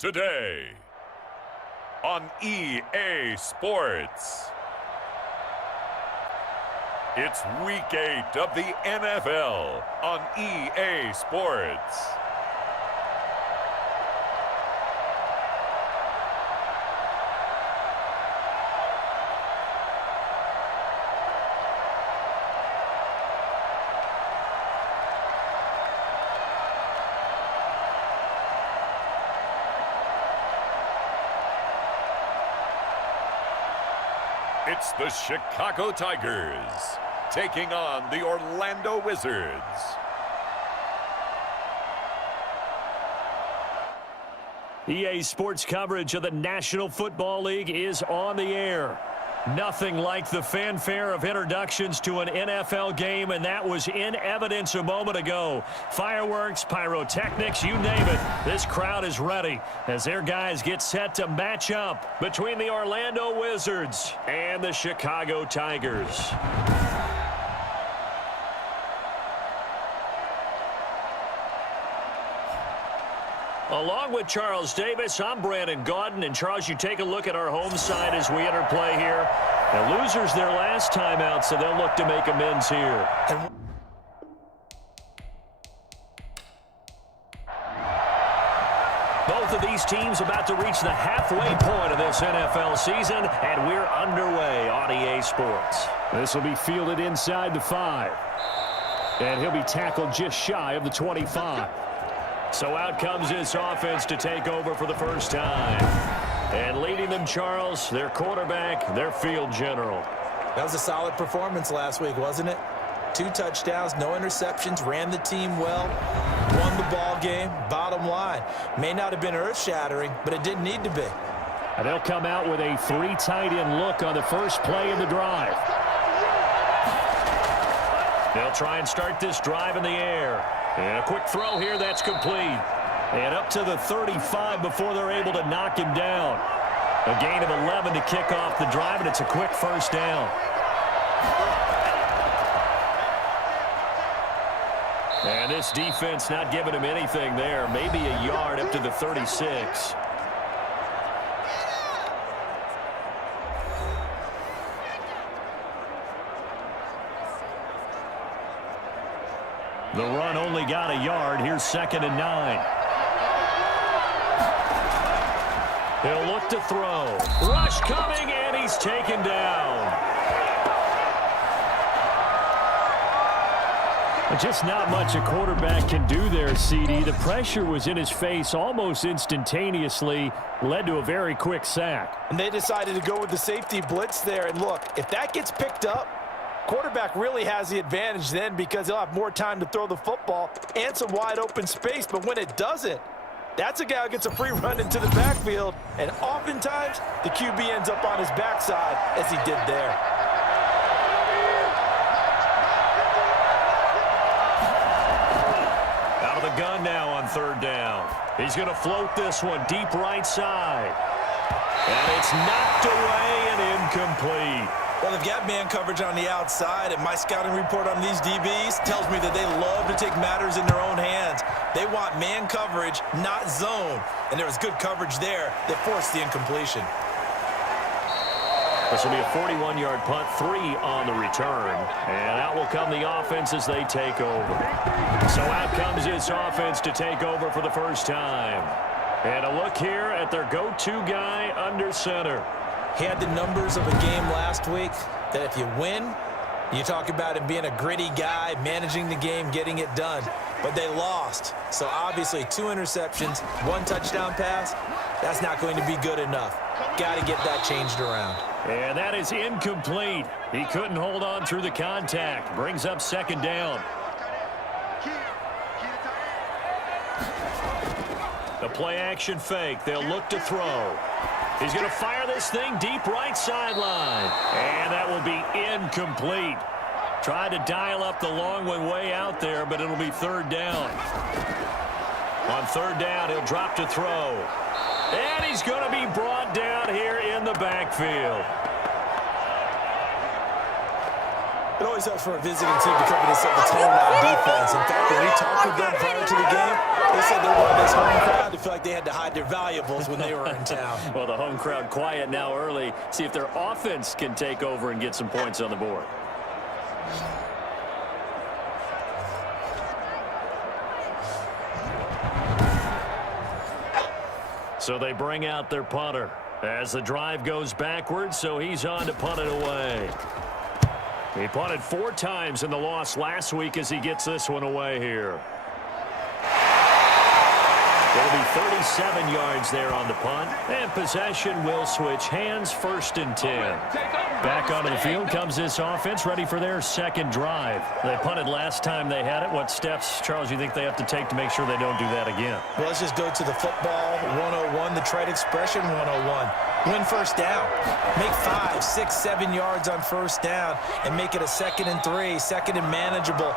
Today on EA Sports. It's Week 8 of the NFL on EA Sports. It's the Chicago Tigers taking on the Orlando Wizards. EA Sports coverage of the National Football League is on the air. Nothing like the fanfare of introductions to an NFL game, and that was in evidence a moment ago. Fireworks, pyrotechnics, you name it. This crowd is ready as their guys get set to match up between the Orlando Wizards and the Chicago Tigers. Along with Charles Davis, I'm Brandon Gaudin. And Charles, you take a look at our home side as we enter play here. The losers their last time out, so they'll look to make amends here. Both of these teams about to reach the halfway point of this NFL season, and we're underway on EA Sports. This will be fielded inside the 5. And he'll be tackled just shy of the 25. So out comes this offense to take over for the first time. And leading them, Charles, their quarterback, their field general. That was a solid performance last week, wasn't it? 2 touchdowns, no interceptions, ran the team well, won the ball game. Bottom line, may not have been earth-shattering, but it didn't need to be. And they'll come out with a 3 tight end look on the first play of the drive. They'll try and start this drive in the air. And a quick throw here, that's complete. And up to the 35 before they're able to knock him down. A gain of 11 to kick off the drive, and it's a quick first down. And this defense not giving him anything there. Maybe a yard up to the 36. The run only got a yard. Here's 2nd and 9. He'll look to throw. Rush coming, and he's taken down. Just not much a quarterback can do there, CD. The pressure was in his face almost instantaneously, led to a very quick sack. And they decided to go with the safety blitz there. And look, if that gets picked up, quarterback really has the advantage then because he'll have more time to throw the football and some wide open space. But when it doesn't, that's a guy who gets a free run into the backfield. And oftentimes, the QB ends up on his backside as he did there. Out of the gun now on 3rd down. He's going to float this one deep right side. And it's knocked away and incomplete. Well, they've got man coverage on the outside, and my scouting report on these DBs tells me that they love to take matters in their own hands. They want man coverage, not zone. And there was good coverage there that forced the incompletion. This will be a 41-yard punt, 3 on the return. And out will come the offense as they take over. So out comes this offense to take over for the first time. And a look here at their go-to guy under center. He had the numbers of a game last week that if you win, you talk about him being a gritty guy, managing the game, getting it done. But they lost. So obviously 2 interceptions, 1 touchdown pass, that's not going to be good enough. Got to get that changed around. And that is incomplete. He couldn't hold on through the contact. Brings up 2nd down. The play action fake. They'll look to throw. He's going to fire this thing deep right sideline. And that will be incomplete. Tried to dial up the long one way out there, but it'll be 3rd down. On 3rd down, he'll drop to throw. And he's going to be brought down here in the backfield. It always helps for a visiting team to come in and set the tone on defense. In fact, when we talked with them prior to the game, they said they wanted this home crowd to feel like they had to hide their valuables when they were in town. Well, the home crowd quiet now early. See if their offense can take over and get some points on the board. So they bring out their punter as the drive goes backwards, so he's on to punt it away. He punted 4 times in the loss last week as he gets this one away here. It'll be 37 yards there on the punt, and possession will switch hands, 1st and 10. Back onto the field comes this offense, ready for their second drive. They punted last time they had it. What steps, Charles, you think they have to take to make sure they don't do that again? Well, let's just go to the football 101, the trade expression 101. Win first down. Make 5, 6, 7 yards on first down and make it a 2nd and 3, 2nd and manageable.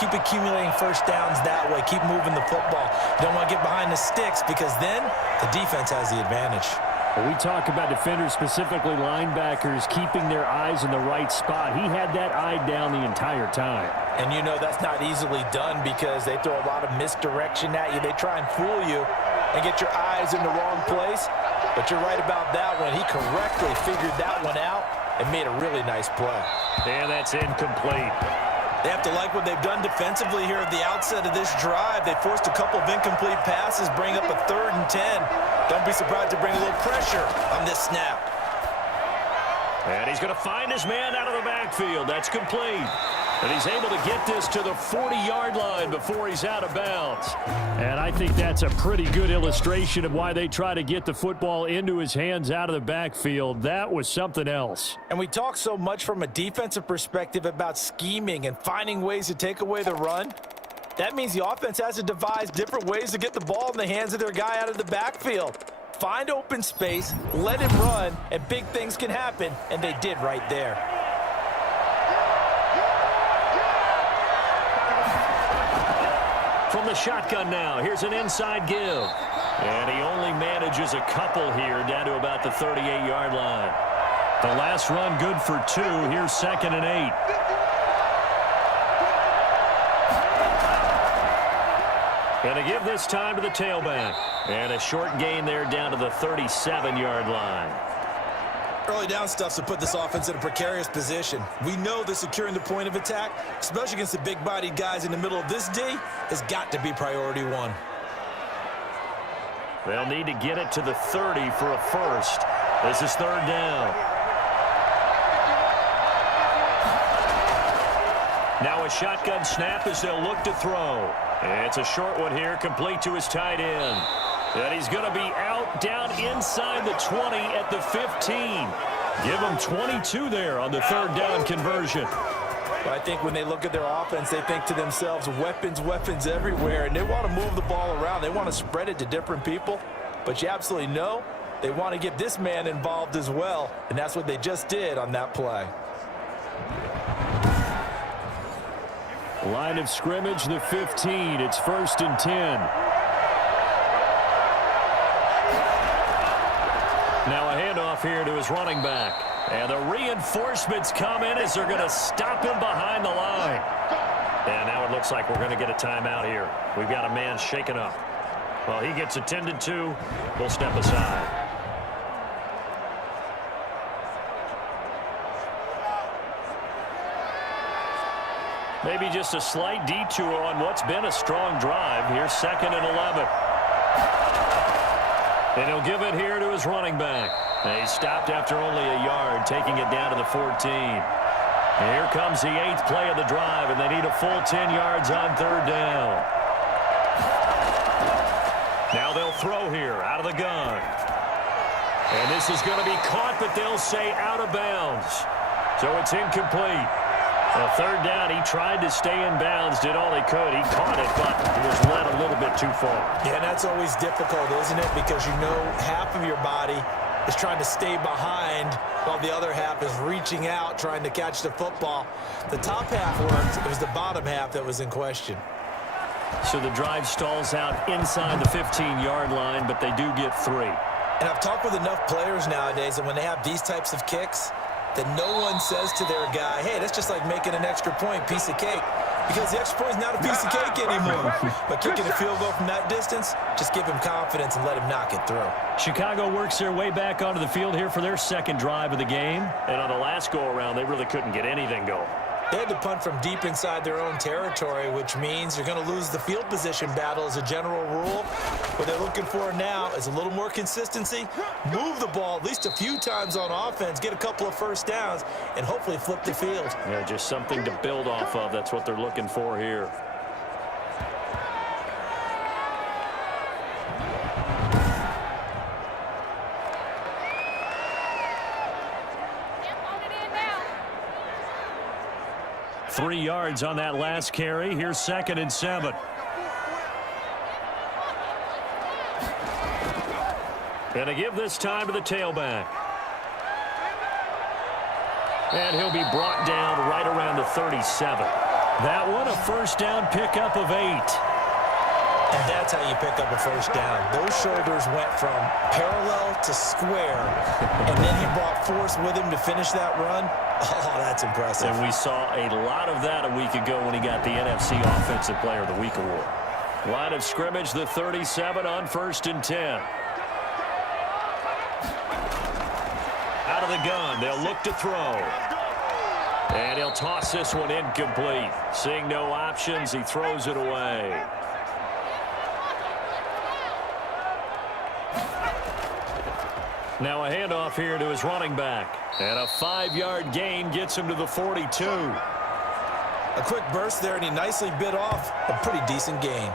Keep accumulating first downs that way. Keep moving the football. You don't want to get behind the sticks because then the defense has the advantage. When we talk about defenders, specifically linebackers, keeping their eyes in the right spot. He had that eye down the entire time. And you know that's not easily done because they throw a lot of misdirection at you. They try and fool you and get your eyes in the wrong place. But you're right about that one. He correctly figured that one out and made a really nice play. And that's incomplete. They have to like what they've done defensively here at the outset of this drive. They forced a couple of incomplete passes, bring up a 3rd and 10. Don't be surprised to bring a little pressure on this snap. And he's going to find his man out of the backfield. That's complete. And he's able to get this to the 40-yard line before he's out of bounds. And I think that's a pretty good illustration of why they try to get the football into his hands out of the backfield. That was something else. And we talk so much from a defensive perspective about scheming and finding ways to take away the run. That means the offense has to devise different ways to get the ball in the hands of their guy out of the backfield. Find open space, let him run, and big things can happen, and they did right there. From the shotgun now, here's an inside give. And he only manages a couple here down to about the 38-yard line. The last run good for 2. Here's 2nd and 8. And to give this time to the tailback. And a short gain there down to the 37-yard line. Early down stuff's to put this offense in a precarious position. We know that securing the point of attack, especially against the big-bodied guys in the middle of this D, has got to be priority 1. They'll need to get it to the 30 for a first. This is 3rd down. Now a shotgun snap as they'll look to throw. It's a short one here, complete to his tight end. And he's going to be out down inside the 20 at the 15. Give him 22 there on the 3rd down conversion. But I think when they look at their offense, they think to themselves, weapons, weapons everywhere, and they want to move the ball around. They want to spread it to different people. But you absolutely know they want to get this man involved as well, and that's what they just did on that play. Line of scrimmage, the 15. It's 1st and 10. Now a handoff here to his running back. And the reinforcements come in as they're going to stop him behind the line. And now it looks like we're going to get a timeout here. We've got a man shaken up. Well, he gets attended to. We'll step aside. Maybe just a slight detour on what's been a strong drive. Here's 2nd and 11. And he'll give it here to his running back. And he stopped after only a yard, taking it down to the 14. And here comes the 8th play of the drive, and they need a full 10 yards on 3rd down. Now they'll throw here out of the gun. And this is going to be caught, but they'll say out of bounds. So it's incomplete. The 3rd down, he tried to stay in bounds, did all he could. He caught it, but it was led a little bit too far. Yeah, and that's always difficult, isn't it? Because you know half of your body is trying to stay behind while the other half is reaching out, trying to catch the football. The top half worked. It was the bottom half that was in question. So the drive stalls out inside the 15-yard line, but they do get 3. And I've talked with enough players nowadays, and when they have these types of kicks, that no one says to their guy, hey, that's just like making an extra point, piece of cake. Because the extra point is not a piece of cake anymore. But kicking a field goal from that distance, just give him confidence and let him knock it through. Chicago works their way back onto the field here for their second drive of the game. And on the last go-around, they really couldn't get anything going. They had to punt from deep inside their own territory, which means you're going to lose the field position battle as a general rule. What they're looking for now is a little more consistency, move the ball at least a few times on offense, get a couple of first downs, and hopefully flip the field. Yeah, just something to build off of. That's what they're looking for here. Three yards on that last carry. Here's 2nd and 7. And to give this time to the tailback. And he'll be brought down right around the 37. That one a first down pickup of 8. And that's how you pick up a first down. Those shoulders went from parallel to square, and then he brought force with him to finish that run. Oh, that's impressive. And we saw a lot of that a week ago when he got the NFC Offensive Player of the Week award. Line of scrimmage, the 37 on 1st and 10. Out of the gun, they'll look to throw. And he'll toss this one incomplete. Seeing no options, he throws it away. Now a handoff here to his running back. And a 5-yard gain gets him to the 42. A quick burst there, and he nicely bit off a pretty decent gain.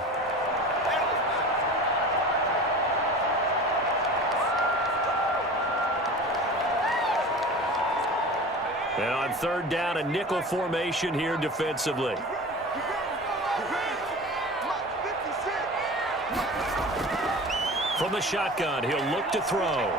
And on 3rd down, a nickel formation here defensively. From the shotgun, he'll look to throw.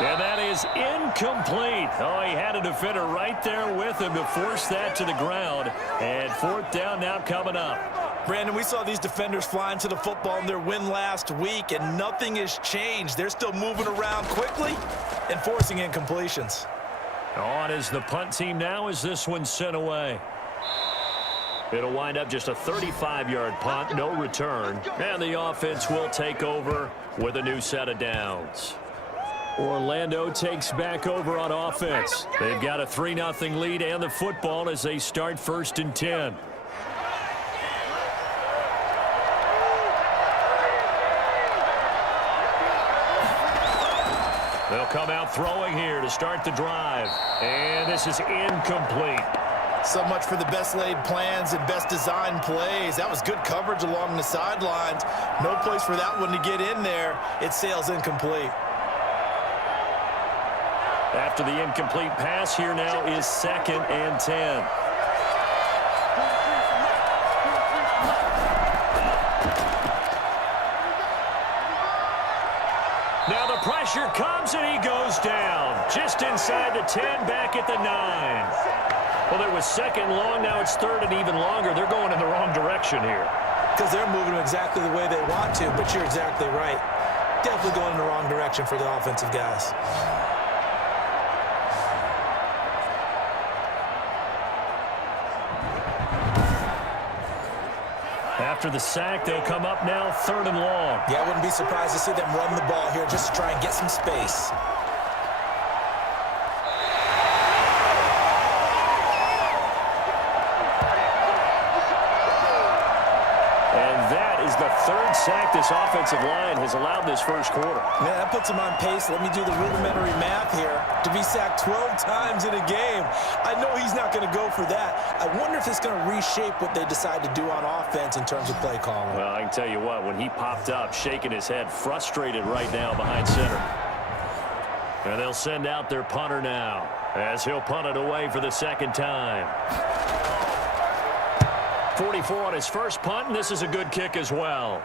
And that is incomplete. Oh, he had a defender right there with him to force that to the ground. And 4th down now coming up. Brandon, we saw these defenders flying to the football in their win last week, and nothing has changed. They're still moving around quickly and forcing incompletions. On is the punt team now as this one's sent away. It'll wind up just a 35-yard punt, no return. And the offense will take over with a new set of downs. Orlando takes back over on offense. They've got a 3-0 lead and the football as they start 1st and 10. They'll come out throwing here to start the drive. And this is incomplete. So much for the best laid plans and best designed plays. That was good coverage along the sidelines. No place for that one to get in there. It sails incomplete. After the incomplete pass, here now is 2nd and 10. Now the pressure comes and he goes down. Just inside the 10, back at the 9. Well, it was 2nd long, now it's 3rd and even longer. They're going in the wrong direction here. Because they're moving them exactly the way they want to, but you're exactly right. Definitely going in the wrong direction for the offensive guys. After the sack, they'll come up now 3rd and long. Yeah, I wouldn't be surprised to see them run the ball here just to try and get some space. The 3rd sack this offensive line has allowed this first quarter. Man, that puts him on pace. Let me do the rudimentary math here. To be sacked 12 times in a game. I know he's not going to go for that. I wonder if it's going to reshape what they decide to do on offense in terms of play calling. Well, I can tell you what, when he popped up, shaking his head, frustrated right now behind center. And they'll send out their punter now as he'll punt it away for the 2nd time. 44 on his first punt, and this is a good kick as well.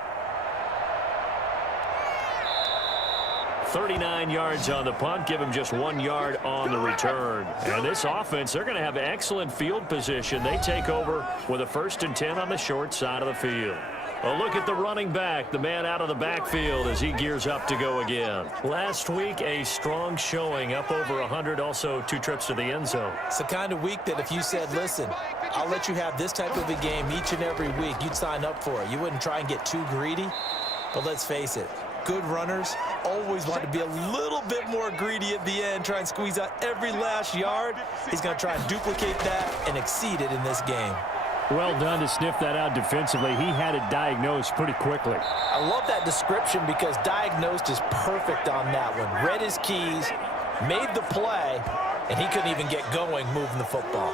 39 yards on the punt, give him just 1 yard on the return. And this offense, they're going to have excellent field position. They take over with a 1st and 10 on the short side of the field. A look at the running back, the man out of the backfield as he gears up to go again. Last week, a strong showing, up over 100, also 2 trips to the end zone. It's the kind of week that if you said, listen, I'll let you have this type of a game each and every week, you'd sign up for it. You wouldn't try and get too greedy. But let's face it, good runners always want to be a little bit more greedy at the end, try and squeeze out every last yard. He's going to try and duplicate that and exceed it in this game. Well done to sniff that out defensively. He had it diagnosed pretty quickly. I love that description because diagnosed is perfect on that one. Read his keys, made the play, and he couldn't even get going moving the football.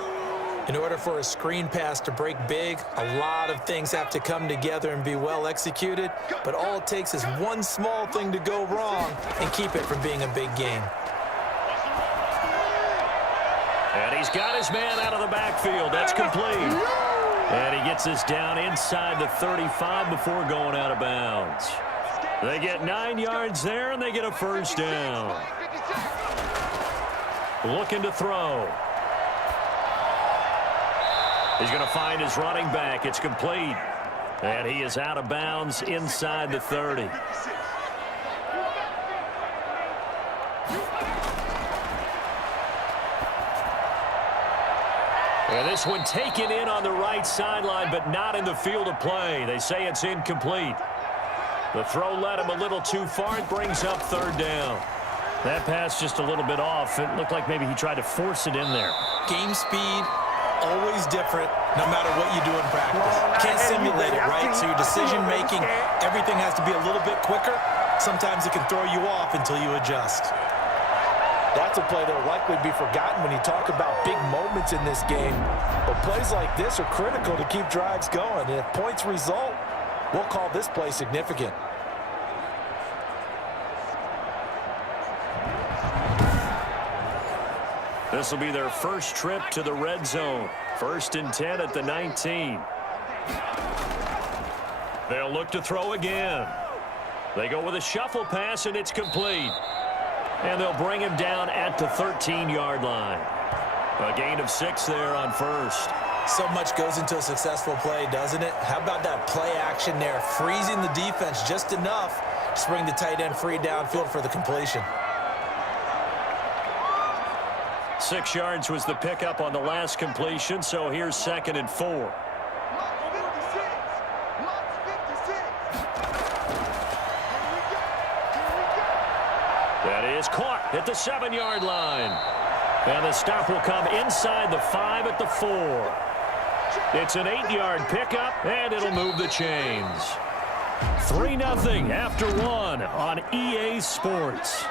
In order for a screen pass to break big, a lot of things have to come together and be well executed, but all it takes is one small thing to go wrong and keep it from being a big game. And he's got his man out of the backfield. That's complete. And he gets this down inside the 35 before going out of bounds. They get 9 yards there, and they get a first down. Looking to throw. He's going to find his running back. It's complete. And he is out of bounds inside the 30. And this one taken in on the right sideline, but not in the field of play. They say it's incomplete. The throw led him a little too far. It brings up 3rd down. That pass just a little bit off. It looked like maybe he tried to force it in there. Game speed, always different, no matter what you do in practice. Can't simulate it, right? So your decision-making, everything has to be a little bit quicker. Sometimes it can throw you off until you adjust. That's a play that will likely be forgotten when you talk about big moments in this game. But plays like this are critical to keep drives going. And if points result, we'll call this play significant. This will be their first trip to the red zone. 1st and 10 at the 19. They'll look to throw again. They go with a shuffle pass, and it's complete. And they'll bring him down at the 13-yard line. A gain of 6 there on 1st. So much goes into a successful play, doesn't it? How about that play action there, freezing the defense just enough to bring the tight end free downfield for the completion. 6 yards was the pickup on the last completion, so here's 2nd and 4. That is caught at the 7-yard line. And the stop will come inside the 5 at the 4. It's an 8-yard pickup, and it'll move the chains. 3-0 after 1 on EA Sports.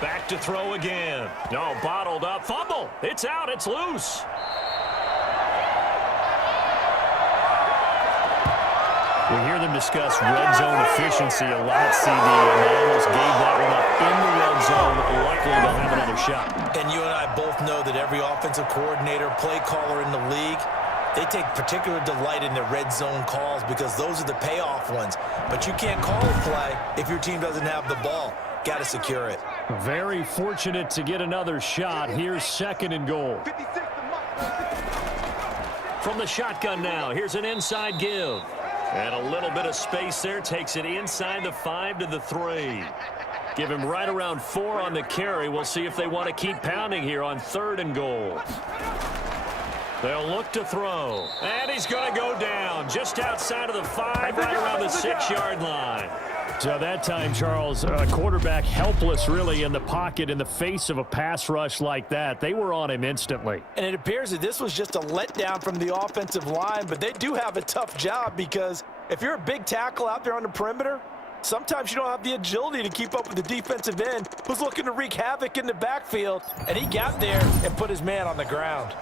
Back to throw again. No, bottled up. Fumble. It's out. It's loose. We hear them discuss red zone efficiency a lot, CD, and they almost gave that one up in the red zone. Luckily, they'll have another shot. And you and I both know that every offensive coordinator, play caller in the league, they take particular delight in their red zone calls because those are the payoff ones. But you can't call a play if your team doesn't have the ball. Got to secure it. Very fortunate to get another shot. Here's 2nd and goal. From the shotgun now, here's an inside give. And a little bit of space there takes it inside the 5 to the 3. Give him right around 4 on the carry. We'll see if they want to keep pounding here on 3rd and goal. They'll look to throw. And he's going to go down just outside of the 5, right around the 6-yard line. So that time, Charles, quarterback helpless really in the pocket in the face of a pass rush like that. They were on him instantly. And it appears that this was just a letdown from the offensive line, but they do have a tough job because if you're a big tackle out there on the perimeter, sometimes you don't have the agility to keep up with the defensive end who's looking to wreak havoc in the backfield, and he got there and put his man on the ground.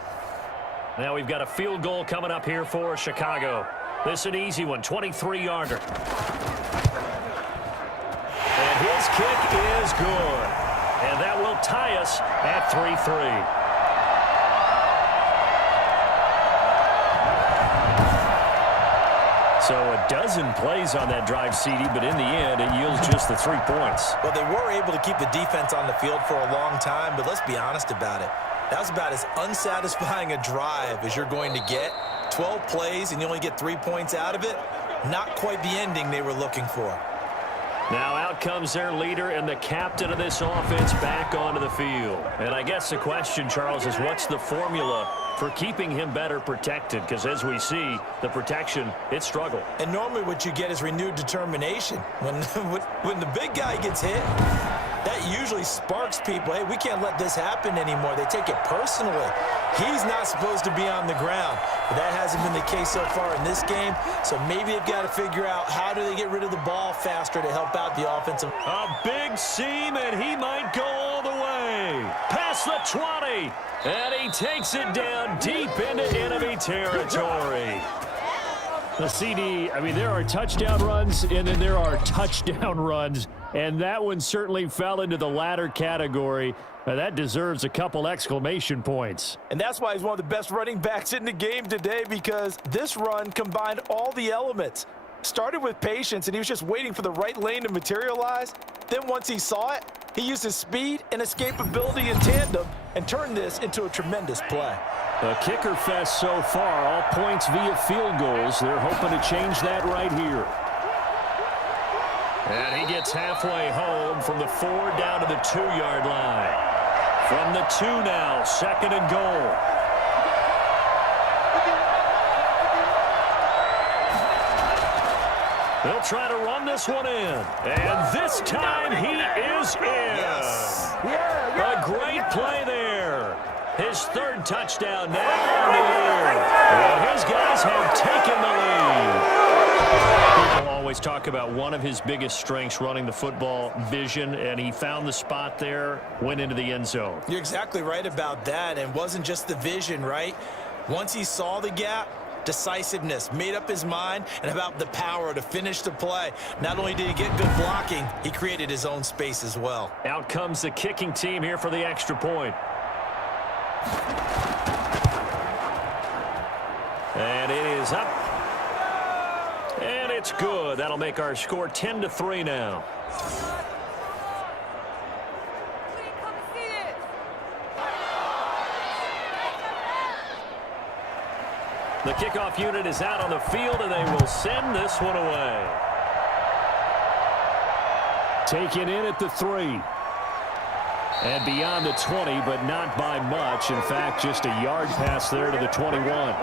Now we've got a field goal coming up here for Chicago. This is an easy one, 23-yarder. And his kick is good. And that will tie us at 3-3. So a dozen plays on that drive, CD, but in the end, it yields just the 3 points. Well, they were able to keep the defense on the field for a long time, but let's be honest about it. That was about as unsatisfying a drive as you're going to get. 12 plays and you only get 3 points out of it. Not quite the ending they were looking for. Now out comes their leader and the captain of this offense back onto the field. And I guess the question, Charles, is what's the formula for keeping him better protected? Because as we see, the protection, it struggled. And normally what you get is renewed determination. When the big guy gets hit, that usually sparks people. Hey, we can't let this happen anymore. They take it personally. He's not supposed to be on the ground. But that hasn't been the case so far in this game. So maybe they've got to figure out how do they get rid of the ball faster to help out the offensive. A big seam, and he might go all the way. Past the 20. And he takes it down deep into enemy territory. The CD, I mean, there are touchdown runs, and then there are touchdown runs. And that one certainly fell into the latter category. That deserves a couple exclamation points. And that's why he's one of the best running backs in the game today, because this run combined all the elements. Started with patience, and he was just waiting for the right lane to materialize. Then once he saw it, he used his speed and escapability in tandem and turned this into a tremendous play. A kicker fest so far, all points via field goals. They're hoping to change that right here. And he gets halfway home from the 4 down to the 2-yard line. From the 2 now, 2nd and goal. They'll try to run this one in. And this time he is in. Yes. A great play there. His 3rd touchdown now in the year. And his guys have taken the lead. People always talk about one of his biggest strengths, running the football, vision, and he found the spot there, went into the end zone. You're exactly right about that, and it wasn't just the vision, right? Once he saw the gap, decisiveness, made up his mind, and about the power to finish the play. Not only did he get good blocking, he created his own space as well. Out comes the kicking team here for the extra point. And it is up. And it's good. That'll make our score 10-3 now. The kickoff unit is out on the field, and they will send this one away. Taken in at the 3. And beyond the 20, but not by much. In fact, just a yard pass there to the 21.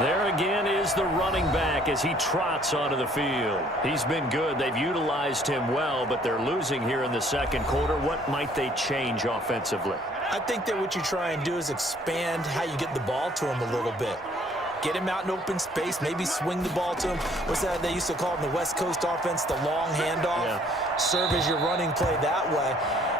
There again is the running back as he trots onto the field. He's been good. They've utilized him well, but they're losing here in the 2nd quarter. What might they change offensively? I think that what you try and do is expand how you get the ball to him a little bit. Get him out in open space, maybe swing the ball to him. What's that they used to call it in the West Coast offense, the long handoff? Yeah. Serve as your running play that way,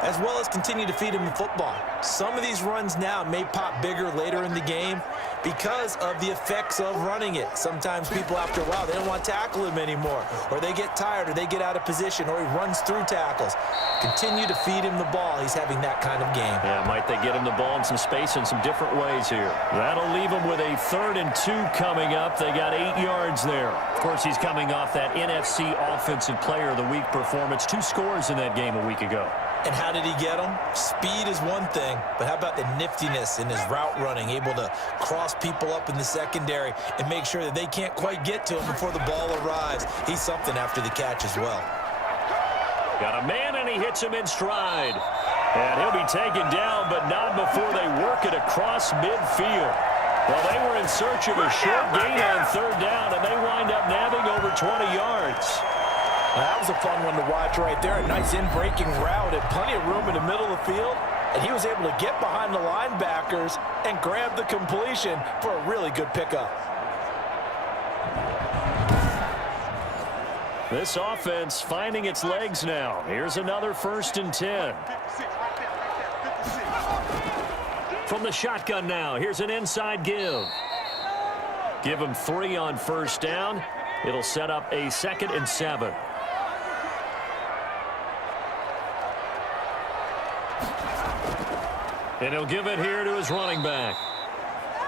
as well as continue to feed him the football. Some of these runs now may pop bigger later in the game because of the effects of running it. Sometimes people, after a while, they don't want to tackle him anymore, or they get tired, or they get out of position, or he runs through tackles. Continue to feed him the ball. He's having that kind of game. Yeah, might they get him the ball in some space in some different ways here. That'll leave him with a 3rd and 2 coming up. They got 8 yards there. Of course, he's coming off that NFC Offensive Player of the Week performance. 2 scores in that game a week ago. And how did he get them? Speed is one thing, but how about the niftiness in his route running, able to cross people up in the secondary and make sure that they can't quite get to him before the ball arrives. He's something after the catch as well. Got a man, and he hits him in stride. And he'll be taken down, but not before they work it across midfield. Well, they were in search of a short gain on 3rd down, and they wind up nabbing over 20 yards. That was a fun one to watch right there. A nice in-breaking route and plenty of room in the middle of the field. And he was able to get behind the linebackers and grab the completion for a really good pickup. This offense finding its legs now. Here's another 1st and 10. From the shotgun now, here's an inside give. Give him 3 on 1st down. It'll set up a 2nd and 7. And he'll give it here to his running back.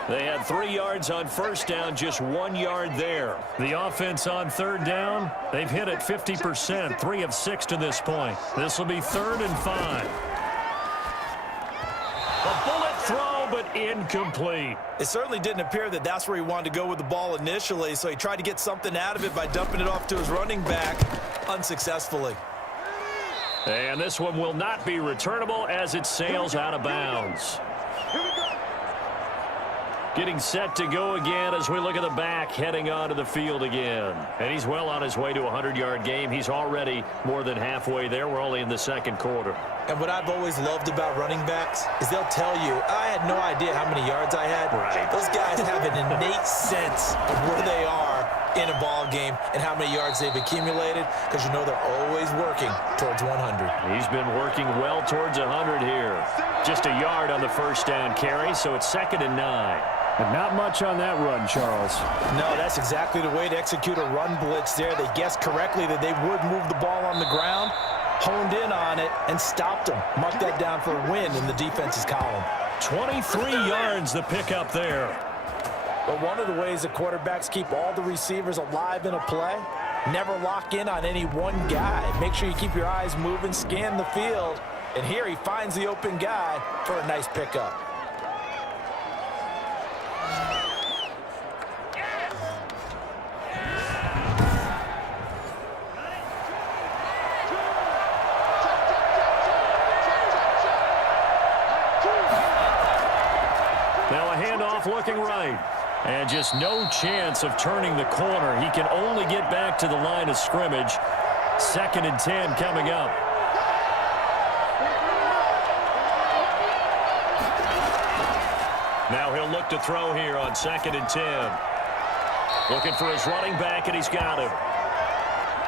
They had 3 yards on first down, just 1 yard there. The offense on third down, they've hit it 50%, 3 of 6 to this point. This will be 3rd and 5. A bullet throw, but incomplete. It certainly didn't appear that that's where he wanted to go with the ball initially, so he tried to get something out of it by dumping it off to his running back unsuccessfully. And this one will not be returnable as it sails out of bounds. Getting set to go again as we look at the back heading onto the field again. And he's well on his way to a 100-yard game. He's already more than halfway there. We're only in the second quarter. And what I've always loved about running backs is they'll tell you, I had no idea how many yards I had. Right. Those guys have an innate sense of where they are in a ball game and how many yards they've accumulated, because you know they're always working towards 100. He's been working well towards 100 here. Just a yard on the first down carry, so it's 2nd and 9. And not much on that run, Charles. No, that's exactly the way to execute a run blitz there. They guessed correctly that they would move the ball on the ground, honed in on it, and stopped them. Mark that down for a win in the defense's column. 23 yards the pickup there. But one of the ways the quarterbacks keep all the receivers alive in a play, never lock in on any one guy. Make sure you keep your eyes moving, scan the field, and here he finds the open guy for a nice pickup. Now a handoff looking right. And just no chance of turning the corner. He can only get back to the line of scrimmage. 2nd and 10 coming up. Now he'll look to throw here on 2nd and 10. Looking for his running back, and he's got him.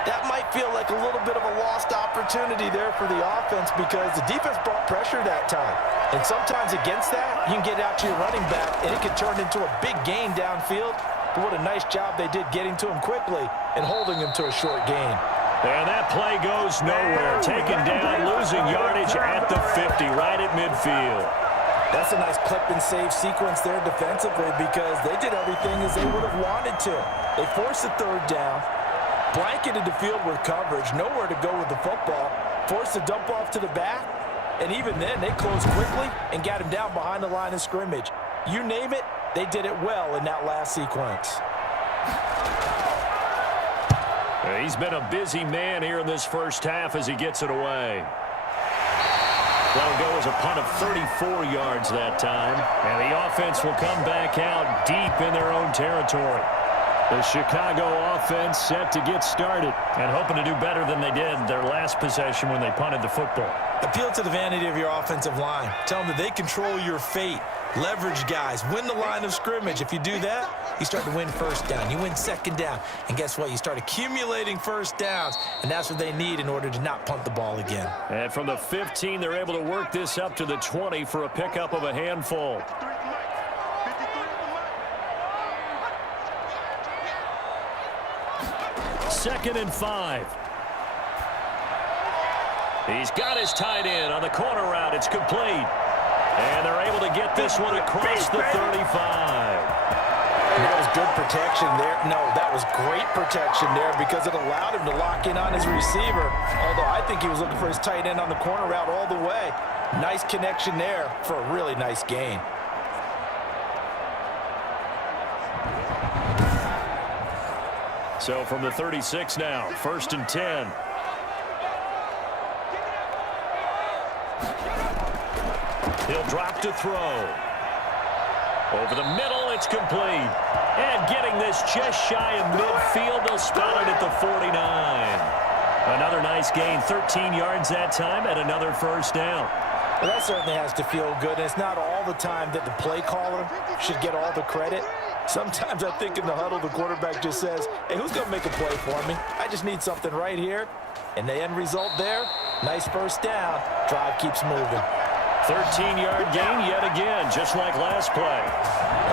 That might feel like a little bit of a lost opportunity there for the offense because the defense brought pressure that time. And sometimes against that, you can get out to your running back, and it can turn into a big gain downfield. But what a nice job they did getting to him quickly and holding him to a short gain. And that play goes nowhere. Taken down, losing yardage at the 50, right at midfield. That's a nice clip and save sequence there defensively because they did everything as they would have wanted to. They forced the 3rd down, blanketed the field with coverage, nowhere to go with the football, forced the dump off to the back, and even then they closed quickly and got him down behind the line of scrimmage. You name it, they did it well in that last sequence. He's been a busy man here in this first half as he gets it away. That'll go as a punt of 34 yards that time. And the offense will come back out deep in their own territory. The Chicago offense set to get started and hoping to do better than they did their last possession when they punted the football. Appeal to the vanity of your offensive line. Tell them that they control your fate. Leverage guys. Win the line of scrimmage. If you do that, you start to win first down. You win second down. And guess what? You start accumulating first downs. And that's what they need in order to not punt the ball again. And from the 15, they're able to work this up to the 20 for a pickup of a handful. Second and 5. He's got his tight end on the corner route. It's complete. And they're able to get this one across the 35. That was good protection there. No, that was great protection there because it allowed him to lock in on his receiver. Although I think he was looking for his tight end on the corner route all the way. Nice connection there for a really nice gain. So from the 36 now, 1st and 10. He'll drop to throw. Over the middle, it's complete. And getting this just shy of midfield, they'll spot it at the 49. Another nice gain, 13 yards that time, and another first down. Well, that certainly has to feel good. And it's not all the time that the play caller should get all the credit. Sometimes I think in the huddle, the quarterback just says, hey, who's going to make a play for me? I just need something right here. And the end result there, nice first down. Drive keeps moving. 13-yard gain yet again, just like last play.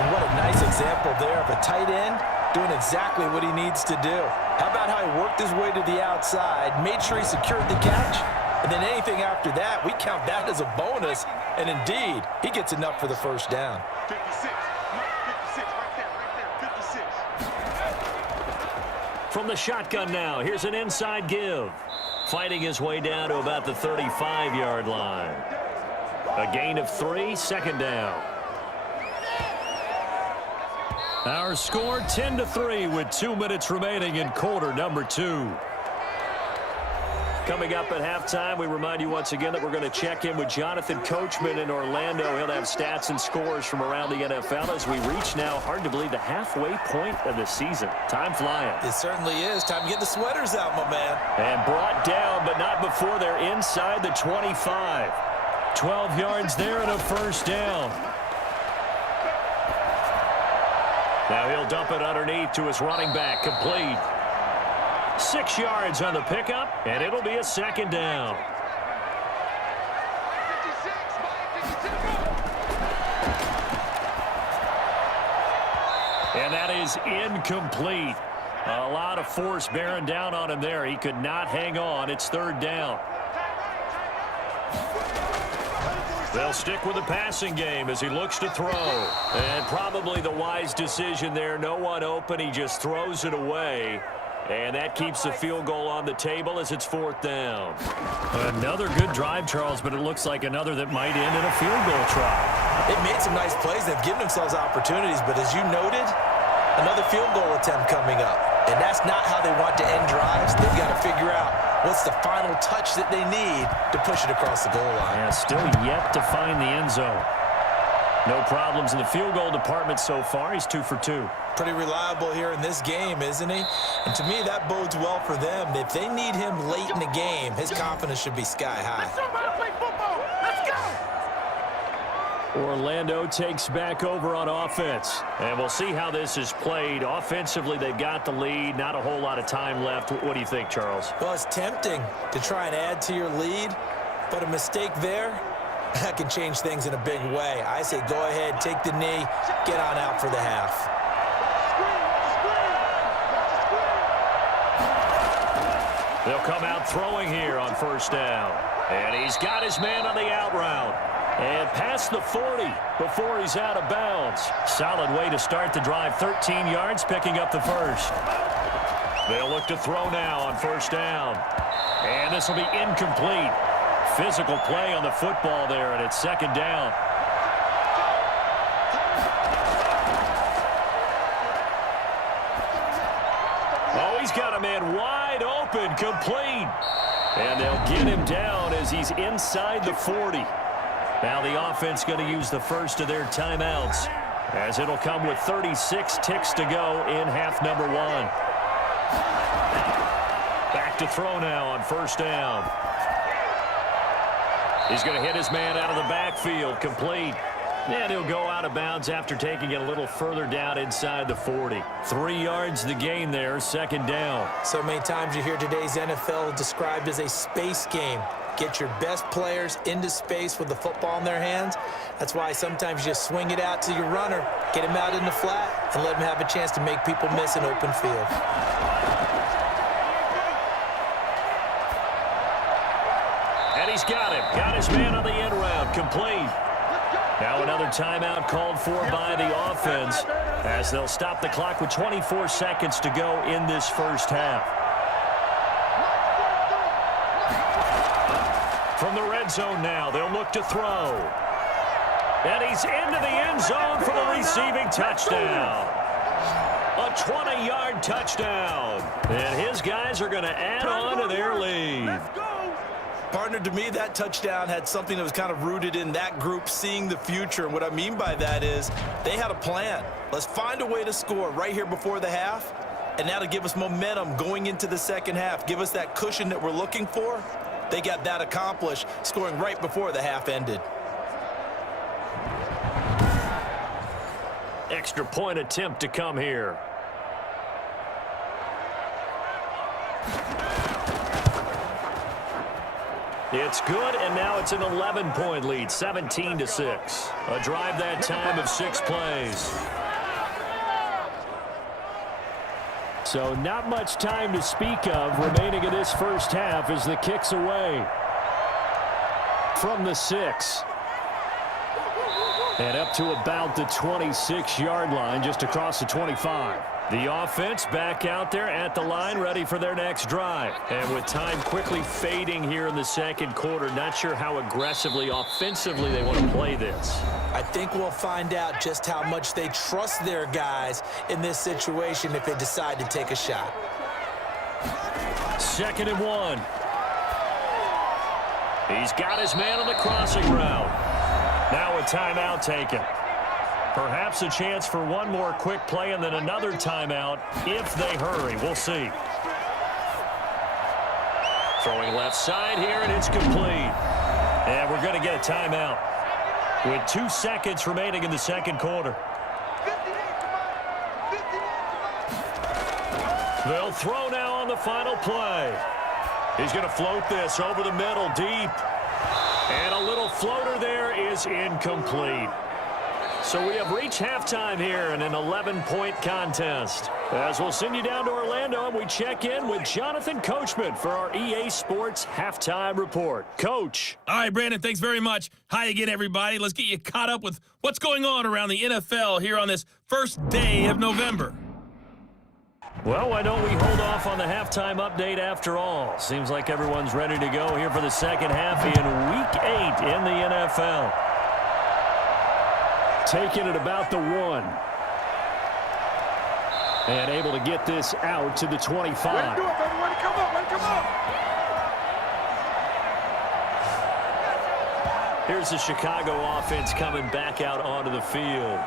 And what a nice example there of a tight end doing exactly what he needs to do. How about how he worked his way to the outside, made sure he secured the catch, and then anything after that, we count that as a bonus. And indeed, he gets enough for the first down. 56. From the shotgun now, here's an inside give. Fighting his way down to about the 35-yard line. A gain of 3, second down. Our score 10-3 with 2 minutes remaining in quarter number 2. Coming up at halftime, we remind you once again that we're going to check in with Jonathan Coachman in Orlando. He'll have stats and scores from around the NFL as we reach now, hard to believe, the halfway point of the season. Time flying. It certainly is. Time to get the sweaters out, my man. And brought down, but not before they're inside the 25. 12 yards there and a first down. Now he'll dump it underneath to his running back, complete. 6 yards on the pickup, and it'll be a second down. And that is incomplete. A lot of force bearing down on him there. He could not hang on. It's third down. They'll stick with the passing game as he looks to throw. And probably the wise decision there. No one open. He just throws it away. And that keeps the field goal on the table as it's fourth down. Another good drive, Charles, but it looks like another that might end in a field goal try. They've made some nice plays. They've given themselves opportunities, but as you noted, another field goal attempt coming up. And that's not how they want to end drives. They've got to figure out what's the final touch that they need to push it across the goal line. Yeah, still yet to find the end zone. No problems in the field goal department so far. He's 2 for 2. Pretty reliable here in this game, isn't he? And to me, that bodes well for them. If they need him late in the game, his confidence should be sky high. Orlando takes back over on offense. And we'll see how this is played. Offensively, they've got the lead. Not a whole lot of time left. What do you think, Charles? Well, it's tempting to try and add to your lead, but a mistake there, that can change things in a big way. I say go ahead, take the knee, get on out for the half. They'll come out throwing here on first down. And he's got his man on the out route. And past the 40 before he's out of bounds. Solid way to start the drive. 13 yards, picking up the first. They'll look to throw now on first down. And this will be incomplete. Physical play on the football there, and it's second down. Oh, he's got a man wide open, complete. And they'll get him down as he's inside the 40. Now the offense going to use the first of their timeouts, as it'll come with 36 ticks to go in half number 1. Back to throw now on first down. He's going to hit his man out of the backfield, complete. And he'll go out of bounds after taking it a little further down inside the 40. 3 yards the gain there, second down. So many times you hear today's NFL described as a space game. Get your best players into space with the football in their hands. That's why sometimes you just swing it out to your runner, get him out in the flat, and let him have a chance to make people miss an open field. And he's got him. Got his man on the end route, complete. Now another timeout called for by the offense as they'll stop the clock with 24 seconds to go in this first half. From the red zone now, they'll look to throw. And he's into the end zone for the receiving touchdown. A 20-yard touchdown. And his guys are going to add on to their lead. Partner, to me, that touchdown had something that was kind of rooted in that group seeing the future. And what I mean by that is they had a plan. Let's find a way to score right here before the half. And now to give us momentum going into the second half, give us that cushion that we're looking for. They got that accomplished, scoring right before the half ended. Extra point attempt to come here. It's good, and now it's an 11-point lead, 17-6. A drive that time of 6 plays. So not much time to speak of remaining in this first half as the kick's away from the 6. And up to about the 26-yard line, just across the 25. The offense back out there at the line, ready for their next drive. And with time quickly fading here in the second quarter, not sure how aggressively, offensively they want to play this. I think we'll find out just how much they trust their guys in this situation if they decide to take a shot. 2nd and 1. He's got his man on the crossing route. Now a timeout taken. Perhaps a chance for one more quick play and then another timeout if they hurry. We'll see. Throwing left side here, and it's complete. And we're going to get a timeout with 2 seconds remaining in the second quarter. They'll throw now on the final play. He's going to float this over the middle deep. And a little floater there is incomplete. So we have reached halftime here in an 11-point contest. As we'll send you down to Orlando, and we check in with Jonathan Coachman for our EA Sports Halftime Report. Coach. All right, Brandon, thanks very much. Hi again, everybody. Let's get you caught up with what's going on around the NFL here on this first day of November. Well, why don't we hold off on the halftime update after all? Seems like everyone's ready to go here for the second half in Week 8 in the NFL. Taking it about the 1. And able to get this out to the 25. Way to do it, baby. Way to come up. Way to come up. Here's the Chicago offense coming back out onto the field.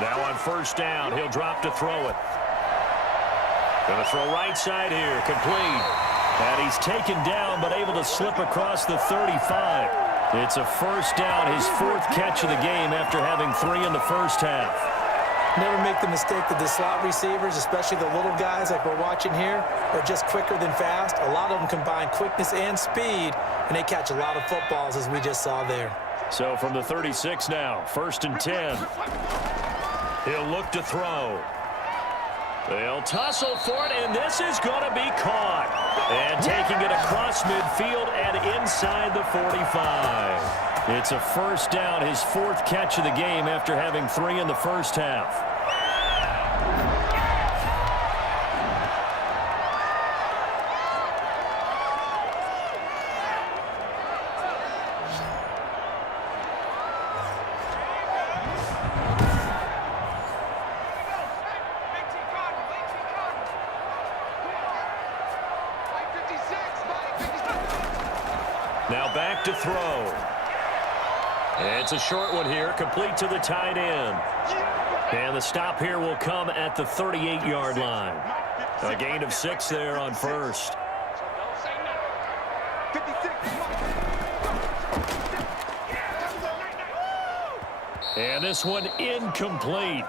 Now on first down, he'll drop to throw it. Going to throw right side here, complete. And he's taken down, but able to slip across the 35. It's a first down, his 4th catch of the game after having 3 in the first half. Never make the mistake that the slot receivers, especially the little guys like we're watching here, are just quicker than fast. A lot of them combine quickness and speed, and they catch a lot of footballs, as we just saw there. So from the 36 now, 1st and 10. He'll look to throw. They'll tussle for it, and this is going to be caught. And taking it across midfield and inside the 45. It's a first down, his 4th catch of the game after having 3 in the first half. Now back to throw. It's a short one here, complete to the tight end. And the stop here will come at the 38-yard line. A gain of 6 there on first. And this one incomplete.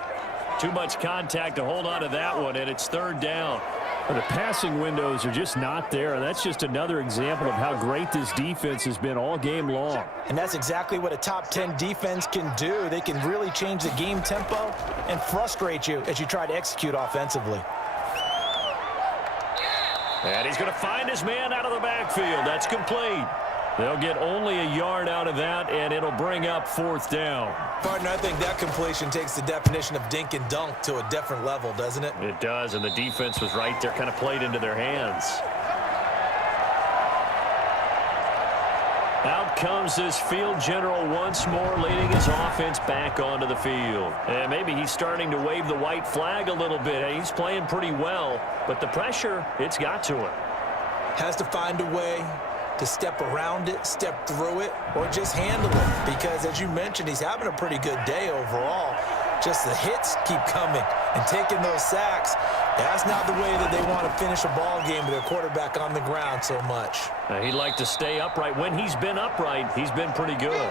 Too much contact to hold on to that one, and it's 3rd down. The passing windows are just not there, and that's just another example of how great this defense has been all game long. And that's exactly what a top 10 defense can do. They can really change the game tempo and frustrate you as you try to execute offensively. And he's going to find his man out of the backfield. That's complete. They'll get only a yard out of that, and it'll bring up 4th down. Partner, I think that completion takes the definition of dink and dunk to a different level, doesn't it? It does, and the defense was right there, kind of played into their hands. Out comes this field general once more, leading his offense back onto the field. And maybe he's starting to wave the white flag a little bit. He's playing pretty well, but the pressure, it's got to him. Has to find a way to step around it, step through it, or just handle it. Because, as you mentioned, he's having a pretty good day overall. Just the hits keep coming and taking those sacks. That's not the way that they want to finish a ball game with their quarterback on the ground so much. He'd like to stay upright. When he's been upright, he's been pretty good.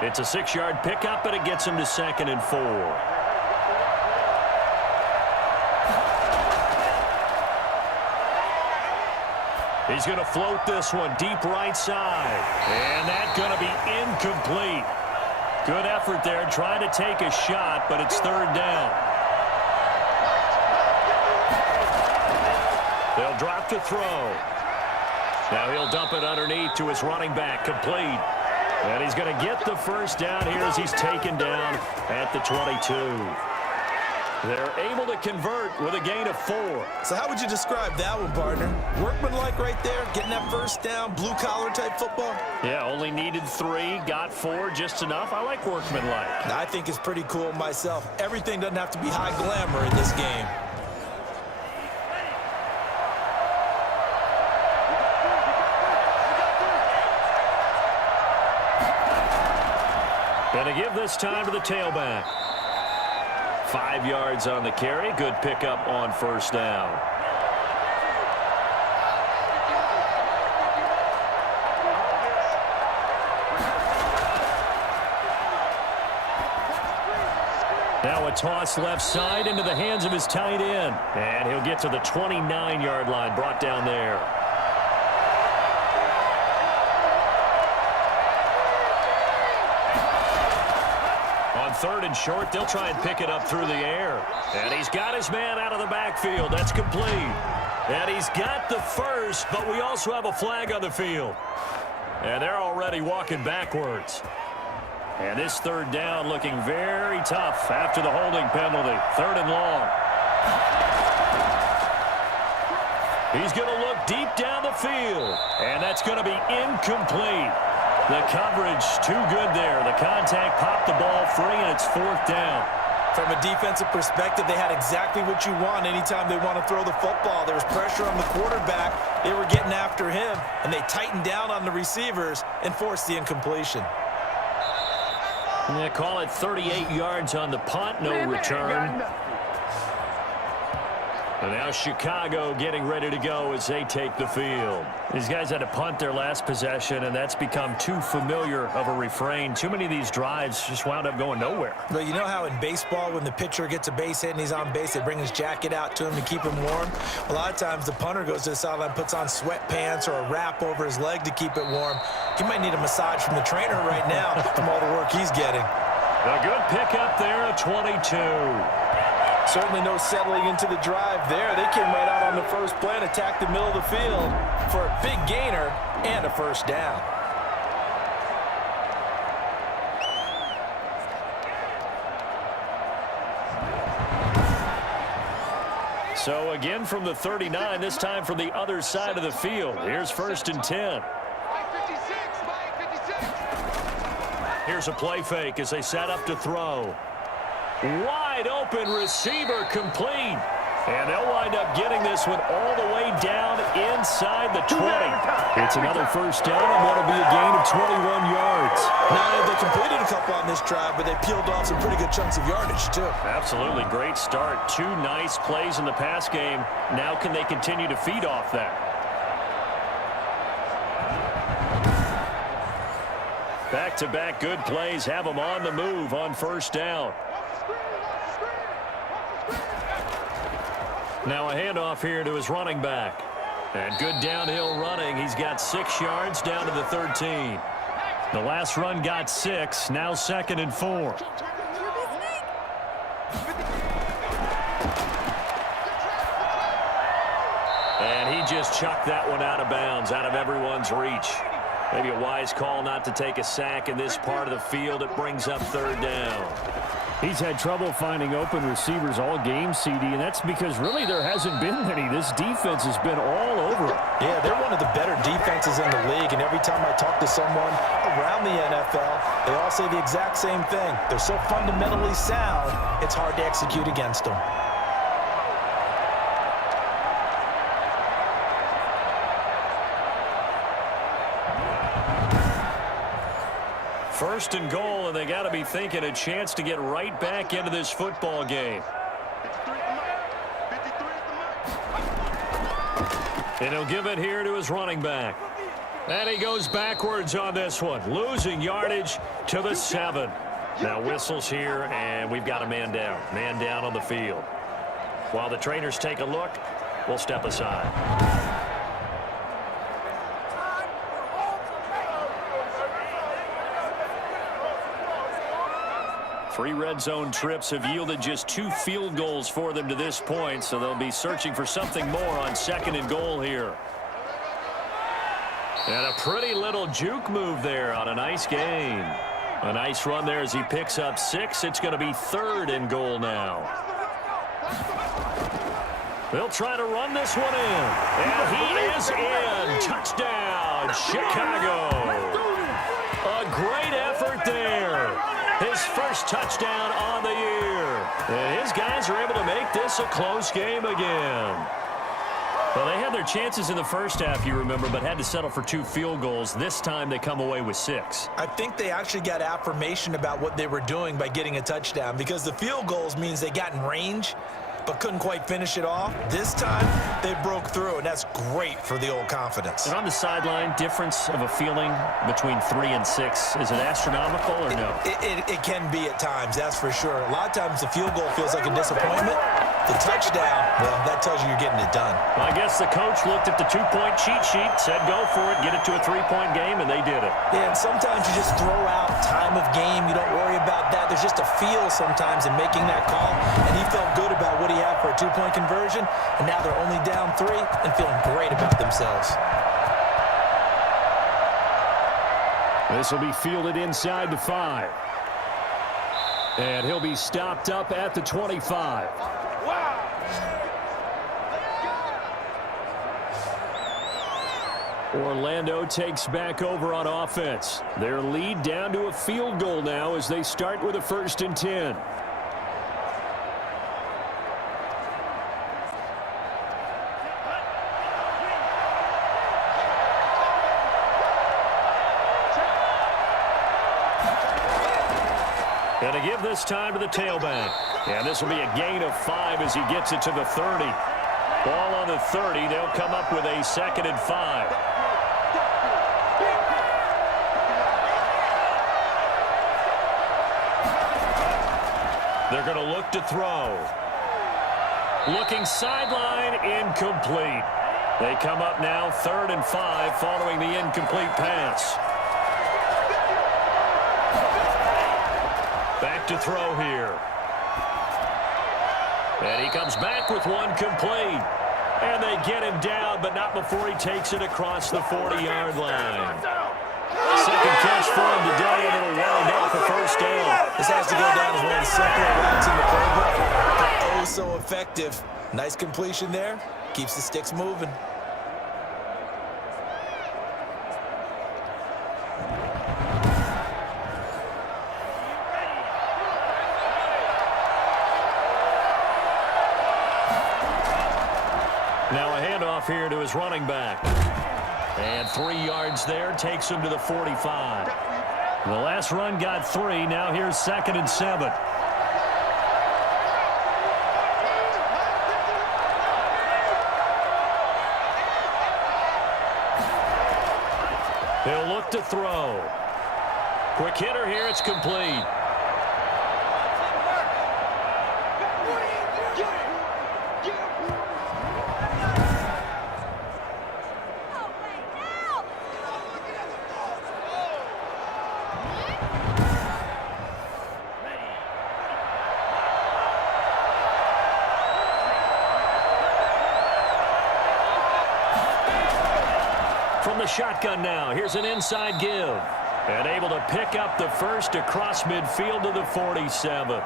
It's a 6-yard pickup, and it gets him to 2nd and 4. He's going to float this one deep right side. And that's going to be incomplete. Good effort there, trying to take a shot, but it's third down. They'll drop to throw. Now he'll dump it underneath to his running back, complete. And he's going to get the first down here as he's taken down at the 22. They're able to convert with a gain of 4. So how would you describe that one, partner? Workmanlike right there, getting that first down, blue-collar type football? Yeah, only needed 3, got 4, just enough. I like workmanlike. I think it's pretty cool myself. Everything doesn't have to be high glamour in this game. And to give this time to the tailback. 5 yards on the carry. Good pickup on first down. Now a toss left side into the hands of his tight end. And he'll get to the 29-yard line, brought down there. Third and short, they'll try and pick it up through the air. And he's got his man out of the backfield. That's complete. And he's got the first, but we also have a flag on the field. And they're already walking backwards. And this third down looking very tough after the holding penalty. Third and long. He's going to look deep down the field. And that's going to be incomplete. The coverage too good there. The contact popped the ball free, and it's fourth down. From a defensive perspective, they had exactly what you want anytime they want to throw the football. There was pressure on the quarterback. They were getting after him, and they tightened down on the receivers and forced the incompletion. Yeah, call it 38 yards on the punt, no return. And now Chicago getting ready to go as they take the field. These guys had to punt their last possession, and that's become too familiar of a refrain. Too many of these drives just wound up going nowhere. But you know how in baseball, when the pitcher gets a base hit and he's on base, they bring his jacket out to him to keep him warm? A lot of times the punter goes to the sideline, puts on sweatpants or a wrap over his leg to keep it warm. He might need a massage from the trainer right now from all the work he's getting. A good pickup there at 22. Certainly no settling into the drive there. They came right out on the first play and attacked the middle of the field for a big gainer and a first down. So again from the 39, this time from the other side of the field. Here's first and 10. Here's a play fake as they set up to throw. Wide open receiver complete. And they'll wind up getting this one all the way down inside the 20. It's another first down and that'll be a gain of 21 yards. Now they completed a couple on this drive, but they peeled off some pretty good chunks of yardage too. Absolutely great start. 2 nice plays in the pass game. Now can they continue to feed off that? Back-to-back good plays have them on the move on first down. Now a handoff here to his running back. And good downhill running. He's got 6 yards down to the 13. The last run got 6. Now 2nd and 4. And he just chucked that one out of bounds, out of everyone's reach. Maybe a wise call not to take a sack in this part of the field. It brings up third down. He's had trouble finding open receivers all game, CD, and that's because really there hasn't been many. This defense has been all over it. Yeah, they're one of the better defenses in the league, and every time I talk to someone around the NFL, they all say the exact same thing. They're so fundamentally sound, it's hard to execute against them. First and goal, and they got to be thinking a chance to get right back into this football game. And he'll give it here to his running back. And he goes backwards on this one, losing yardage to the 7. Now whistles here, and we've got a man down. Man down on the field. While the trainers take a look, we'll step aside. 3 red zone trips have yielded just 2 field goals for them to this point, so they'll be searching for something more on 2nd and goal here. And a pretty little juke move there on a nice gain. A nice run there as he picks up 6. It's going to be 3rd and goal now. They'll try to run this one in. And he is in. Touchdown, Chicago. A great effort there. His first touchdown on the year. And his guys are able to make this a close game again. Well, they had their chances in the first half, you remember, but had to settle for 2 field goals. This time they come away with 6. I think they actually got affirmation about what they were doing by getting a touchdown, because the field goals means they got in range but couldn't quite finish it off. This time, they broke through, and that's great for the old confidence. And on the sideline, difference of a feeling between 3 and 6, is it astronomical or no? It can be at times, that's for sure. A lot of times the field goal feels like a disappointment. The touchdown, well, that tells you you're getting it done. Well, I guess the coach looked at the 2-point cheat sheet, said go for it, get it to a 3-point game, and they did it. Yeah, and sometimes you just throw out time of game. You don't worry about that. There's just a feel sometimes in making that call, and he felt good about what he had for a 2-point conversion, and now they're only down 3 and feeling great about themselves. This will be fielded inside the 5. And he'll be stopped up at the 25. Orlando takes back over on offense. Their lead down to a field goal now as they start with a 1st and 10. And a give this time to the tailback. And this will be a gain of 5 as he gets it to the 30. Ball on the 30. They'll come up with a 2nd and 5. They're going to look to throw. Looking sideline, incomplete. They come up now 3rd and 5 following the incomplete pass. Back to throw here. And he comes back with one complete. And they get him down, but not before he takes it across the 40-yard line. 2nd catch for him today, and it'll wind off a 1st down. This has to go down as one of the simpler routes in the playbook, but oh so effective. Nice completion there. Keeps the sticks moving. Now a handoff here to his running back. And 3 yards there, takes him to the 45. The last run got 3. Now here's 2nd and 7. He'll look to throw. Quick hitter here, it's complete. From the shotgun now, here's an inside give. And able to pick up the 1st across midfield to the 47.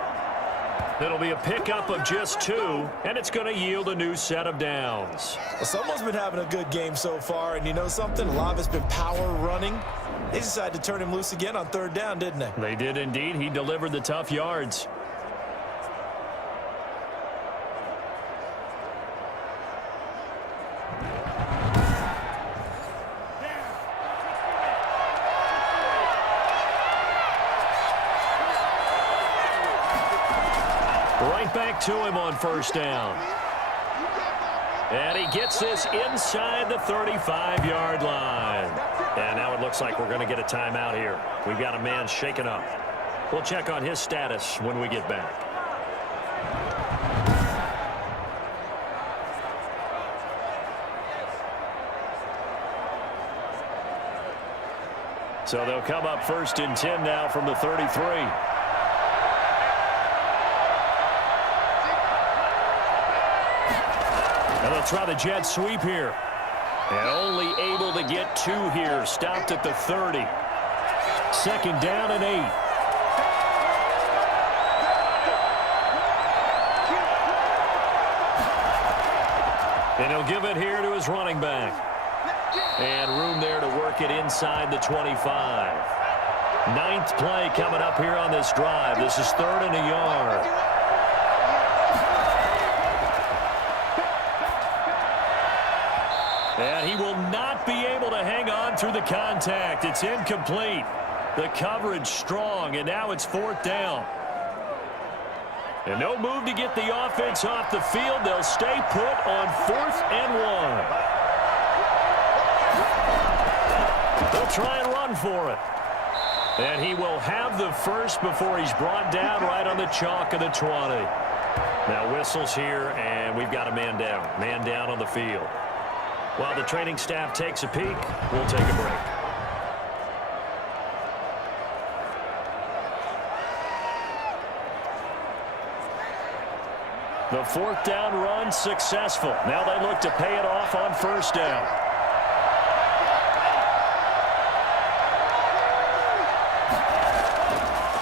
It'll be a pickup of just 2, and it's going to yield a new set of downs. Well, someone's been having a good game so far, and you know something? A lot of it's been power running. They decided to turn him loose again on 3rd down, didn't they? They did indeed. He delivered the tough yards. Right back to him on 1st down. And he gets this inside the 35-yard line. And now it looks like we're going to get a timeout here. We've got a man shaken up. We'll check on his status when we get back. So they'll come up 1st and 10 now from the 33. try the jet sweep here. And only able to get 2 here. Stopped at the 30. 2nd down and 8. And he'll give it here to his running back. And room there to work it inside the 25. 9th play coming up here on this drive. This is 3rd and a yard. And he will not be able to hang on through the contact. It's incomplete. The coverage strong, and now it's 4th down. And no move to get the offense off the field. They'll stay put on 4th and 1. They'll try and run for it. And he will have the first before he's brought down right on the chalk of the 20. Now whistles here, and we've got a man down. Man down on the field. While the training staff takes a peek, we'll take a break. The 4th down run successful. Now they look to pay it off on 1st down.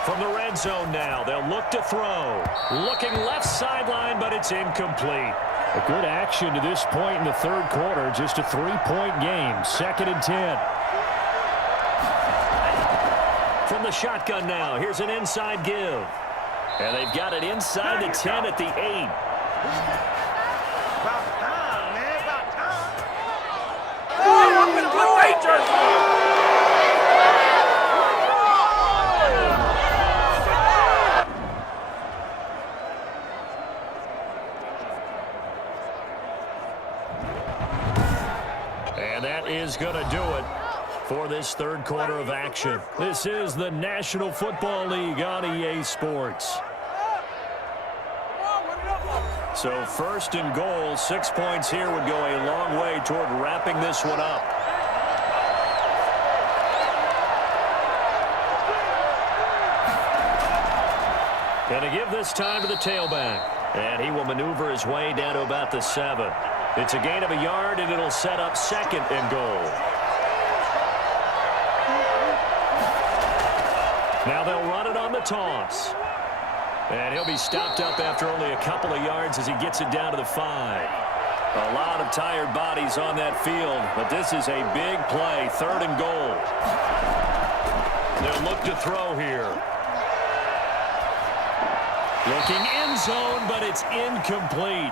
From the red zone now, they'll look to throw. Looking left sideline, but it's incomplete. A good action to this point in the 3rd quarter. Just a 3-point game. 2nd and 10. From the shotgun now, here's an inside give. And they've got it inside the 10 at the 8. About time, man. About time. Oh, I'm in Blue Rangers! Is going to do it for this 3rd quarter of action. This is the National Football League on EA Sports. So 1st and goal, 6 points here would go a long way toward wrapping this one up. And to give this time to the tailback. And he will maneuver his way down to about the 7. It's a gain of a yard, and it'll set up 2nd and goal. Now they'll run it on the toss. And he'll be stopped up after only a couple of yards as he gets it down to the 5. A lot of tired bodies on that field, but this is a big play, 3rd and goal. They'll look to throw here. Looking end zone, but it's incomplete.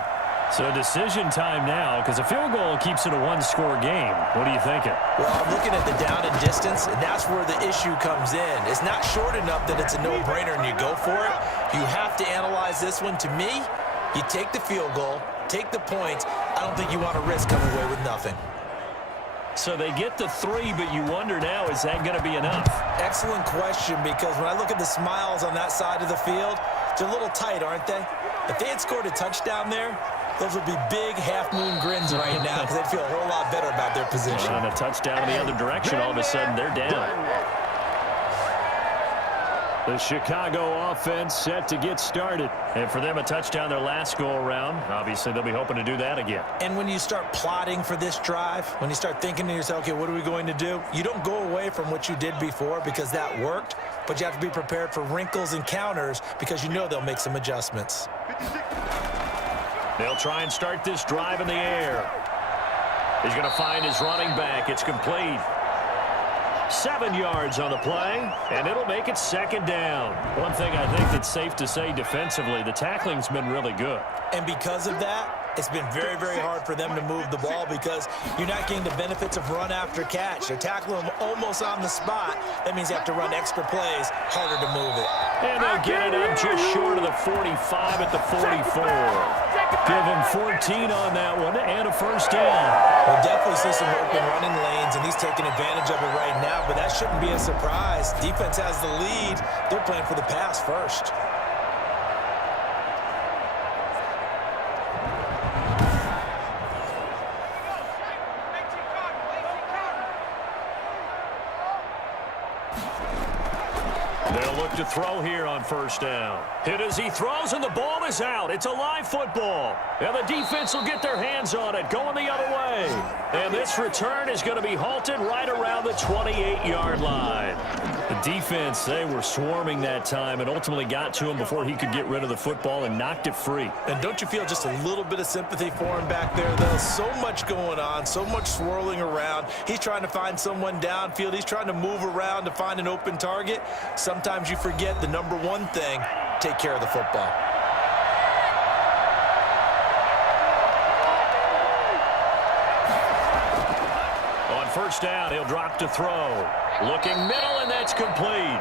So decision time now, because a field goal keeps it a 1-score game. What are you thinking? Well, I'm looking at the down and distance, and that's where the issue comes in. It's not short enough that it's a no-brainer and you go for it. You have to analyze this one. To me, you take the field goal, take the points. I don't think you want to risk coming away with nothing. So they get the 3, but you wonder now, is that going to be enough? Excellent question, because when I look at the smiles on that side of the field, they're a little tight, aren't they? If they had scored a touchdown there, those would be big half-moon grins right now because they'd feel a whole lot better about their position. And a touchdown in the other direction, all of a sudden they're down. The Chicago offense set to get started. And for them, a touchdown their last go-around. Obviously, they'll be hoping to do that again. And when you start plotting for this drive, when you start thinking to yourself, okay, what are we going to do? You don't go away from what you did before because that worked, but you have to be prepared for wrinkles and counters because you know they'll make some adjustments. They'll try and start this drive in the air. He's going to find his running back. It's complete. 7 yards on the play, and it'll make it 2nd down. One thing I think that's safe to say defensively, the tackling's been really good. And because of that, it's been very, very hard for them to move the ball because you're not getting the benefits of run after catch. They're tackling them almost on the spot. That means you have to run extra plays, harder to move it. And they'll get it up just short of the 45 at the 44. Give him 14 on that one and a 1st down. We'll definitely see some open running lanes, and he's taking advantage of it right now, but that shouldn't be a surprise. Defense has the lead. They're playing for the pass first. They'll look to throw here on first down. Hit as he throws, and the ball is out. It's a live football. And the defense will get their hands on it, going the other way. And this return is going to be halted right around the 28-yard line. The defense, they were swarming that time and ultimately got to him before he could get rid of the football and knocked it free. And don't you feel just a little bit of sympathy for him back there, though? So much going on, so much swirling around. He's trying to find someone downfield. He's trying to move around to find an open target. Sometimes you forget the number one thing, take care of the football. On first down, he'll drop to throw. Looking middle, and that's complete.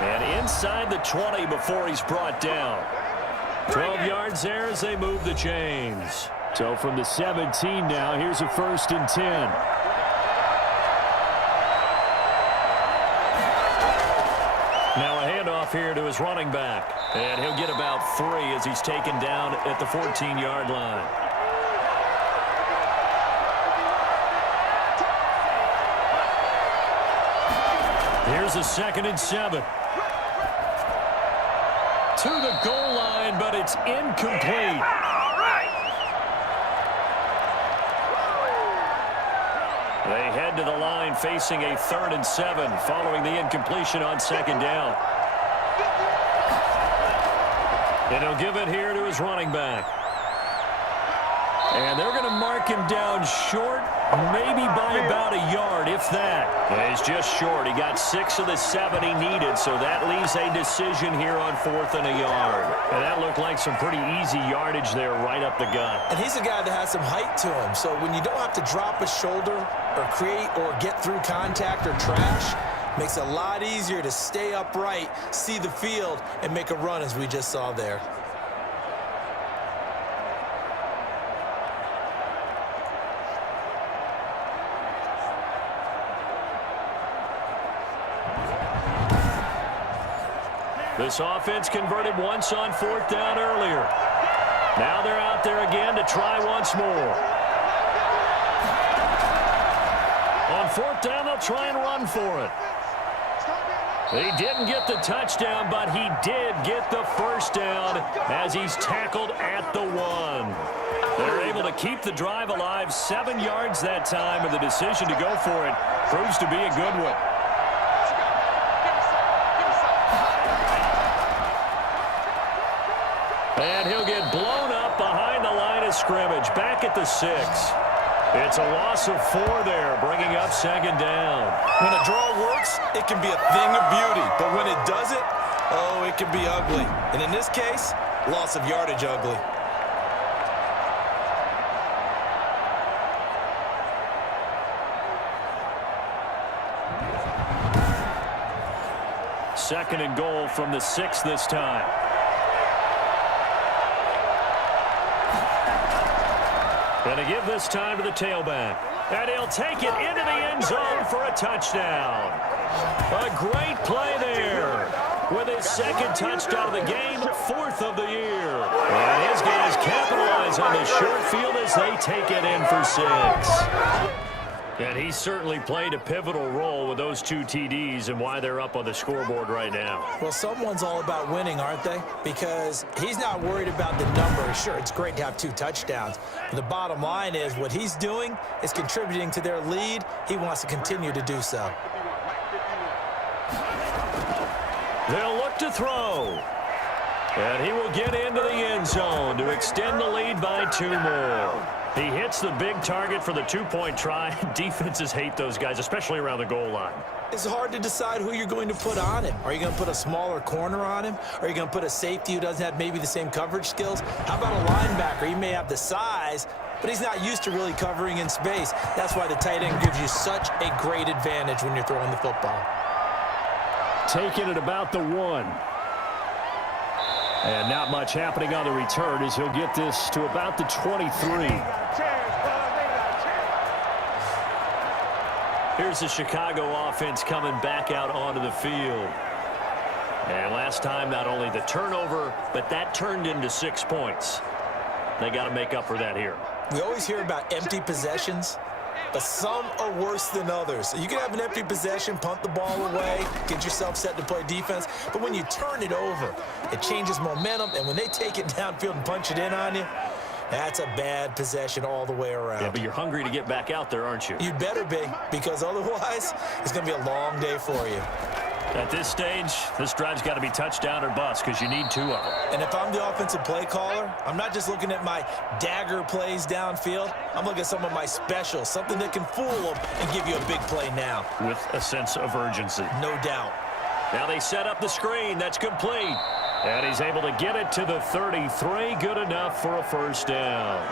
And inside the 20 before he's brought down. 12 yards there as they move the chains. So from the 17 now, here's a 1st and 10. Now a handoff here to his running back. And he'll get about 3 as he's taken down at the 14-yard line. Here's a 2nd and 7. To the goal line, but it's incomplete. They head to the line facing a 3rd and 7 following the incompletion on 2nd down. And he'll give it here to his running back. And they're going to mark him down short, maybe by about a yard, if that. And he's just short. He got 6 of the 7 he needed, so that leaves a decision here on 4th and a yard. And that looked like some pretty easy yardage there right up the gut. And he's a guy that has some height to him, so when you don't have to drop a shoulder or create or get through contact or trash, makes it a lot easier to stay upright, see the field, and make a run as we just saw there. This offense converted once on 4th down earlier. Now they're out there again to try once more. On 4th down, they'll try and run for it. He didn't get the touchdown, but he did get the 1st down as he's tackled at the 1. They're able to keep the drive alive, 7 yards that time, and the decision to go for it proves to be a good one. And he'll get blown up behind the line of scrimmage, back at the 6. It's a loss of 4 there, bringing up 2nd down. When a draw works, it can be a thing of beauty. But when it doesn't, oh, it can be ugly. And in this case, loss of yardage ugly. Second and goal from the 6 this time. Going to give this time to the tailback. And he'll take it into the end zone for a touchdown. A great play there. With his 2nd touchdown of the game, 4th of the year. And his guys capitalize on the short field as they take it in for 6. And he certainly played a pivotal role with those 2 TDs and why they're up on the scoreboard right now. Well, someone's all about winning, aren't they? Because he's not worried about the number. Sure, it's great to have 2 touchdowns. But the bottom line is what he's doing is contributing to their lead. He wants to continue to do so. They'll look to throw. And he will get into the end zone to extend the lead by 2 more. He hits the big target for the 2-point try. Defenses hate those guys, especially around the goal line. It's hard to decide who you're going to put on him. Are you going to put a smaller corner on him? Are you going to put a safety who doesn't have maybe the same coverage skills? How about a linebacker? He may have the size, but he's not used to really covering in space. That's why the tight end gives you such a great advantage when you're throwing the football. Taking it about the 1. And not much happening on the return as he'll get this to about the 23. Here's the Chicago offense coming back out onto the field. And last time, not only the turnover, but that turned into 6 points. They got to make up for that here. We always hear about empty possessions. but some are worse than others. You can have an empty possession, punt the ball away, get yourself set to play defense, but when you turn it over, it changes momentum, and when they take it downfield and punch it in on you, that's a bad possession all the way around. Yeah, but you're hungry to get back out there, aren't you? You'd better be, because otherwise, it's going to be a long day for you. At this stage, this drive's got to be touchdown or bust because you need 2 of them. And if I'm the offensive play caller, I'm not just looking at my dagger plays downfield. I'm looking at some of my specials, something that can fool them and give you a big play now. With a sense of urgency. No doubt. Now they set up the screen. That's complete. And he's able to get it to the 33. Good enough for a first down.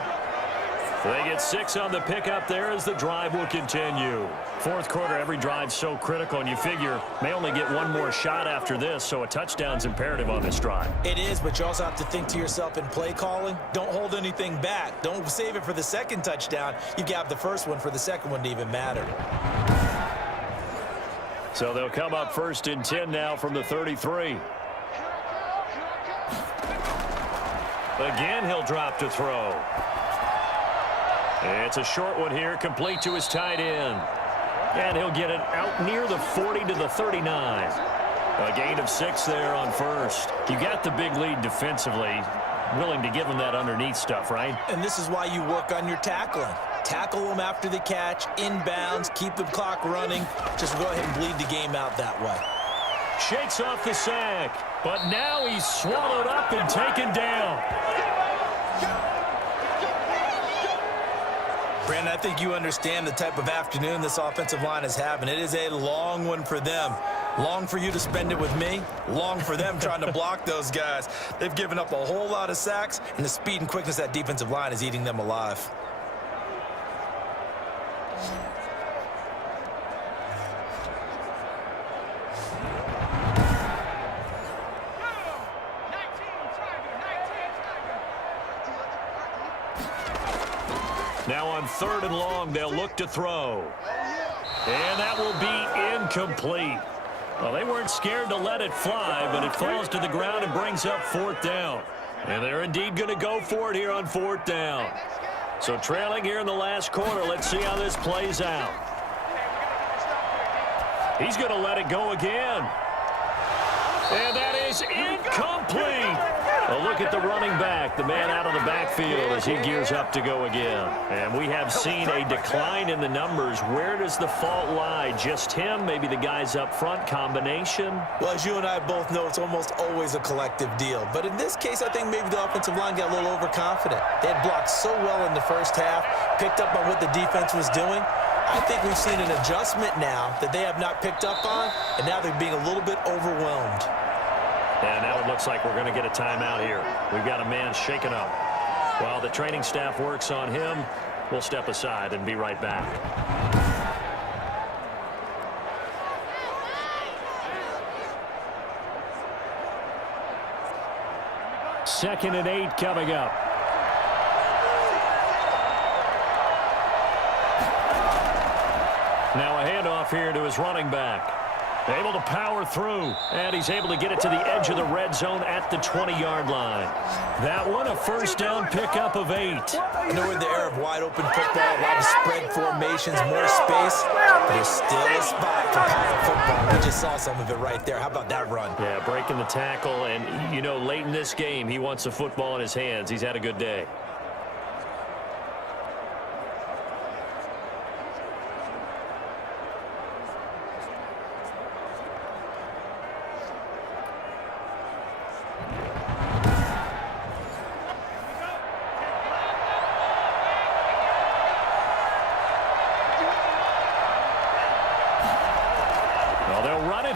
They get 6 on the pickup there as the drive will continue. Fourth quarter, every drive's so critical, and you figure may only get 1 more shot after this, so a touchdown's imperative on this drive. It is, but you also have to think to yourself in play calling, don't hold anything back. Don't save it for the second touchdown. You've got the first one for the second one to even matter. So they'll come up 1st and 10 now from the 33. Again, he'll drop to throw. It's a short one here, complete to his tight end. And he'll get it out near the 40 to the 39. A gain of 6 there on first. You got the big lead defensively. Willing to give him that underneath stuff, right? And this is why you work on your tackling. Tackle them after the catch, inbounds, keep the clock running. Just go ahead and bleed the game out that way. Shakes off the sack, but now he's swallowed up and taken down. Brandon, I think you understand the type of afternoon this offensive line is having. It is a long one for them. Long for you to spend it with me. Long for them trying to block those guys. They've given up a whole lot of sacks, and the speed and quickness of that defensive line is eating them alive. Now on 3rd and long, they'll look to throw. And that will be incomplete. Well, they weren't scared to let it fly, but it falls to the ground and brings up 4th down. And they're indeed going to go for it here on 4th down. So trailing here in the last quarter, let's see how this plays out. He's going to let it go again. And that is incomplete. A look at the running back, the man out of the backfield as he gears up to go again. And we have seen a decline in the numbers. Where does the fault lie? Just him? Maybe the guys up front? Combination? Well, as you and I both know, it's almost always a collective deal. But in this case, I think maybe the offensive line got a little overconfident. They had blocked so well in the first half, picked up on what the defense was doing. I think we've seen an adjustment now that they have not picked up on, and now they're being a little bit overwhelmed. And now it looks like we're going to get a timeout here. We've got a man shaken up. While the training staff works on him, we'll step aside and be right back. Second and 8 coming up. Now a handoff here to his running back. Able to power through, and he's able to get it to the edge of the red zone at the 20-yard line. That one, a first down pickup of 8. I know we're in the era of wide-open football, a lot of spread formations, more space, but there's still a spot for power football. We just saw some of it right there. How about that run? Yeah, breaking the tackle, and, you know, late in this game, he wants the football in his hands. He's had a good day.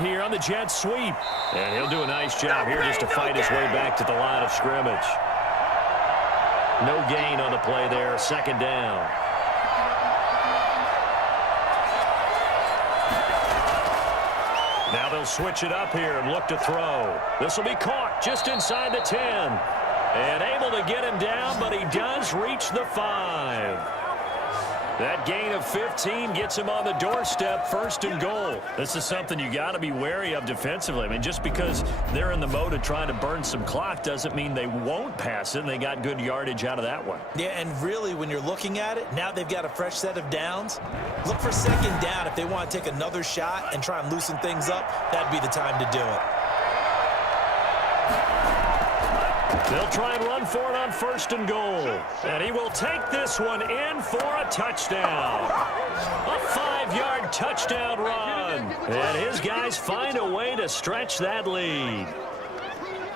Here on the jet sweep, and he'll do a nice job here just to fight his way back to the line of scrimmage. No gain on the play there, second down. Now they'll switch it up here and look to throw. This will be caught just inside the 10, and able to get him down, but he does reach the 5. That gain of 15 gets him on the doorstep, 1st and goal. This is something you got to be wary of defensively. I mean, just because they're in the mode of trying to burn some clock doesn't mean they won't pass it, and they got good yardage out of that one. Yeah, and really, when you're looking at it, now they've got a fresh set of downs. Look for 2nd down if they want to take another shot and try and loosen things up. That'd be the time to do it. They'll try and run for it on 1st and goal. And he will take this one in for a touchdown. A 5-yard touchdown run. And his guys find a way to stretch that lead.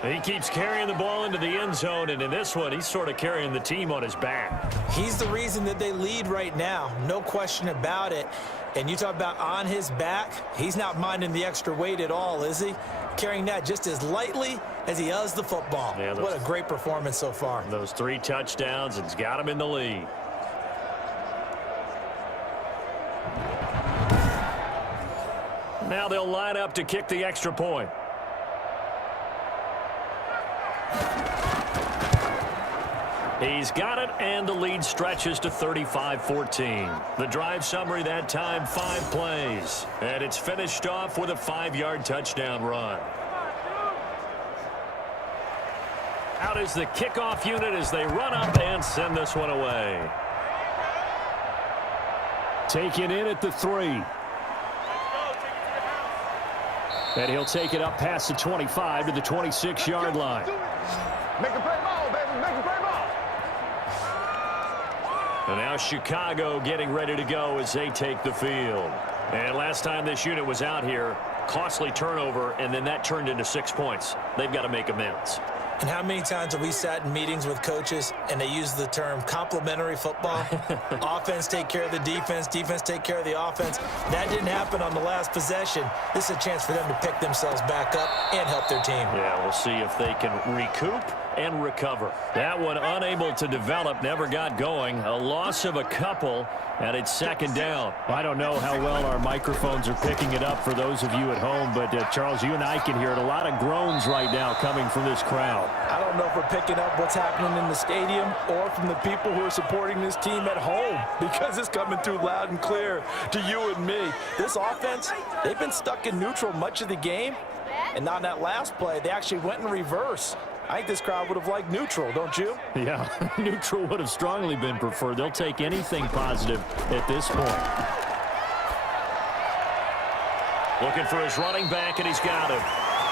He keeps carrying the ball into the end zone, and in this one, he's sort of carrying the team on his back. He's the reason that they lead right now. No question about it. And you talk about on his back, he's not minding the extra weight at all, is he? Carrying that just as lightly as he does the football. Yeah, what a great performance so far. Those 3 touchdowns, it's got him in the lead. Now they'll line up to kick the extra point. He's got it, and the lead stretches to 35-14. The drive summary that time, 5 plays. And it's finished off with a 5-yard touchdown run. Out is the kickoff unit as they run up and send this one away. Taken in at the 3. And he'll take it up past the 25 to the 26-yard line. Make a play ball, baby. Make a play ball. And now Chicago getting ready to go as they take the field. And last time this unit was out here, costly turnover, and then that turned into 6 points. They've got to make amends. And how many times have we sat in meetings with coaches and they use the term complementary football? Offense take care of the defense, defense take care of the offense. That didn't happen on the last possession. This is a chance for them to pick themselves back up and help their team. Yeah, we'll see if they can recoup and recover. That one unable to develop, never got going. A loss of a couple, and it's 2nd down. I don't know how well our microphones are picking it up for those of you at home, but Charles, you and I can hear it. A lot of groans right now coming from this crowd. I don't know if we're picking up what's happening in the stadium or from the people who are supporting this team at home, because it's coming through loud and clear to you and me. This offense, they've been stuck in neutral much of the game, and on that last play, they actually went in reverse. I think this crowd would have liked neutral, don't you? Yeah, neutral would have strongly been preferred. They'll take anything positive at this point. Looking for his running back, and he's got him.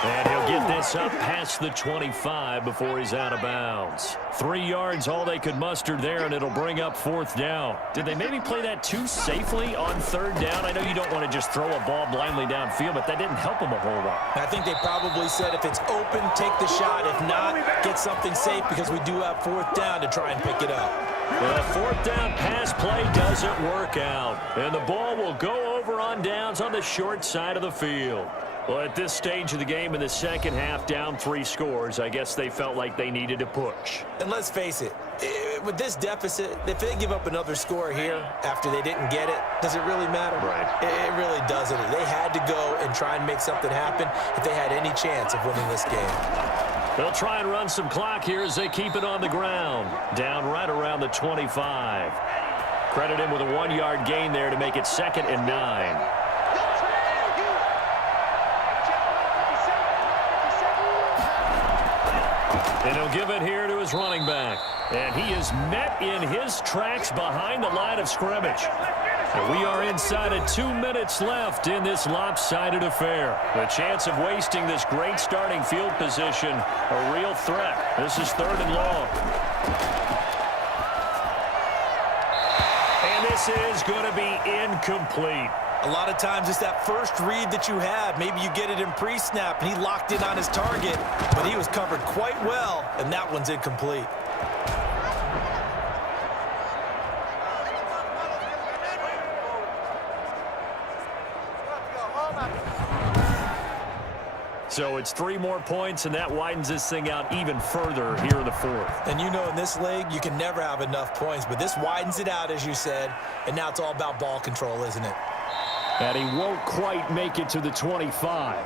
And he'll get this up past the 25 before he's out of bounds. 3 yards, all they could muster there, and it'll bring up 4th down. Did they maybe play that too safely on 3rd down? I know you don't want to just throw a ball blindly downfield, but that didn't help them a whole lot. I think they probably said if it's open, take the shot. If not, get something safe, because we do have 4th down to try and pick it up. The 4th down pass play doesn't work out, and the ball will go over on downs on the short side of the field. Well, at this stage of the game in the second half, down 3 scores, I guess they felt like they needed to push. And let's face it, with this deficit, if they give up another score here after they didn't get it, does it really matter? Right. It really doesn't. They had to go and try and make something happen if they had any chance of winning this game. They'll try and run some clock here as they keep it on the ground. Down right around the 25. Credit him with a 1-yard gain there to make it 2nd and 9. And he'll give it here to his running back. And he is met in his tracks behind the line of scrimmage. And we are inside of 2 minutes left in this lopsided affair. The chance of wasting this great starting field position, a real threat. This is 3rd and long. And this is going to be incomplete. A lot of times it's that first read that you have. Maybe you get it in pre-snap, and he locked in on his target, but he was covered quite well, and that one's incomplete. So it's 3 more points, and that widens this thing out even further here in the 4th. And you know, in this league, you can never have enough points, but this widens it out, as you said, and now it's all about ball control, isn't it? And he won't quite make it to the 25.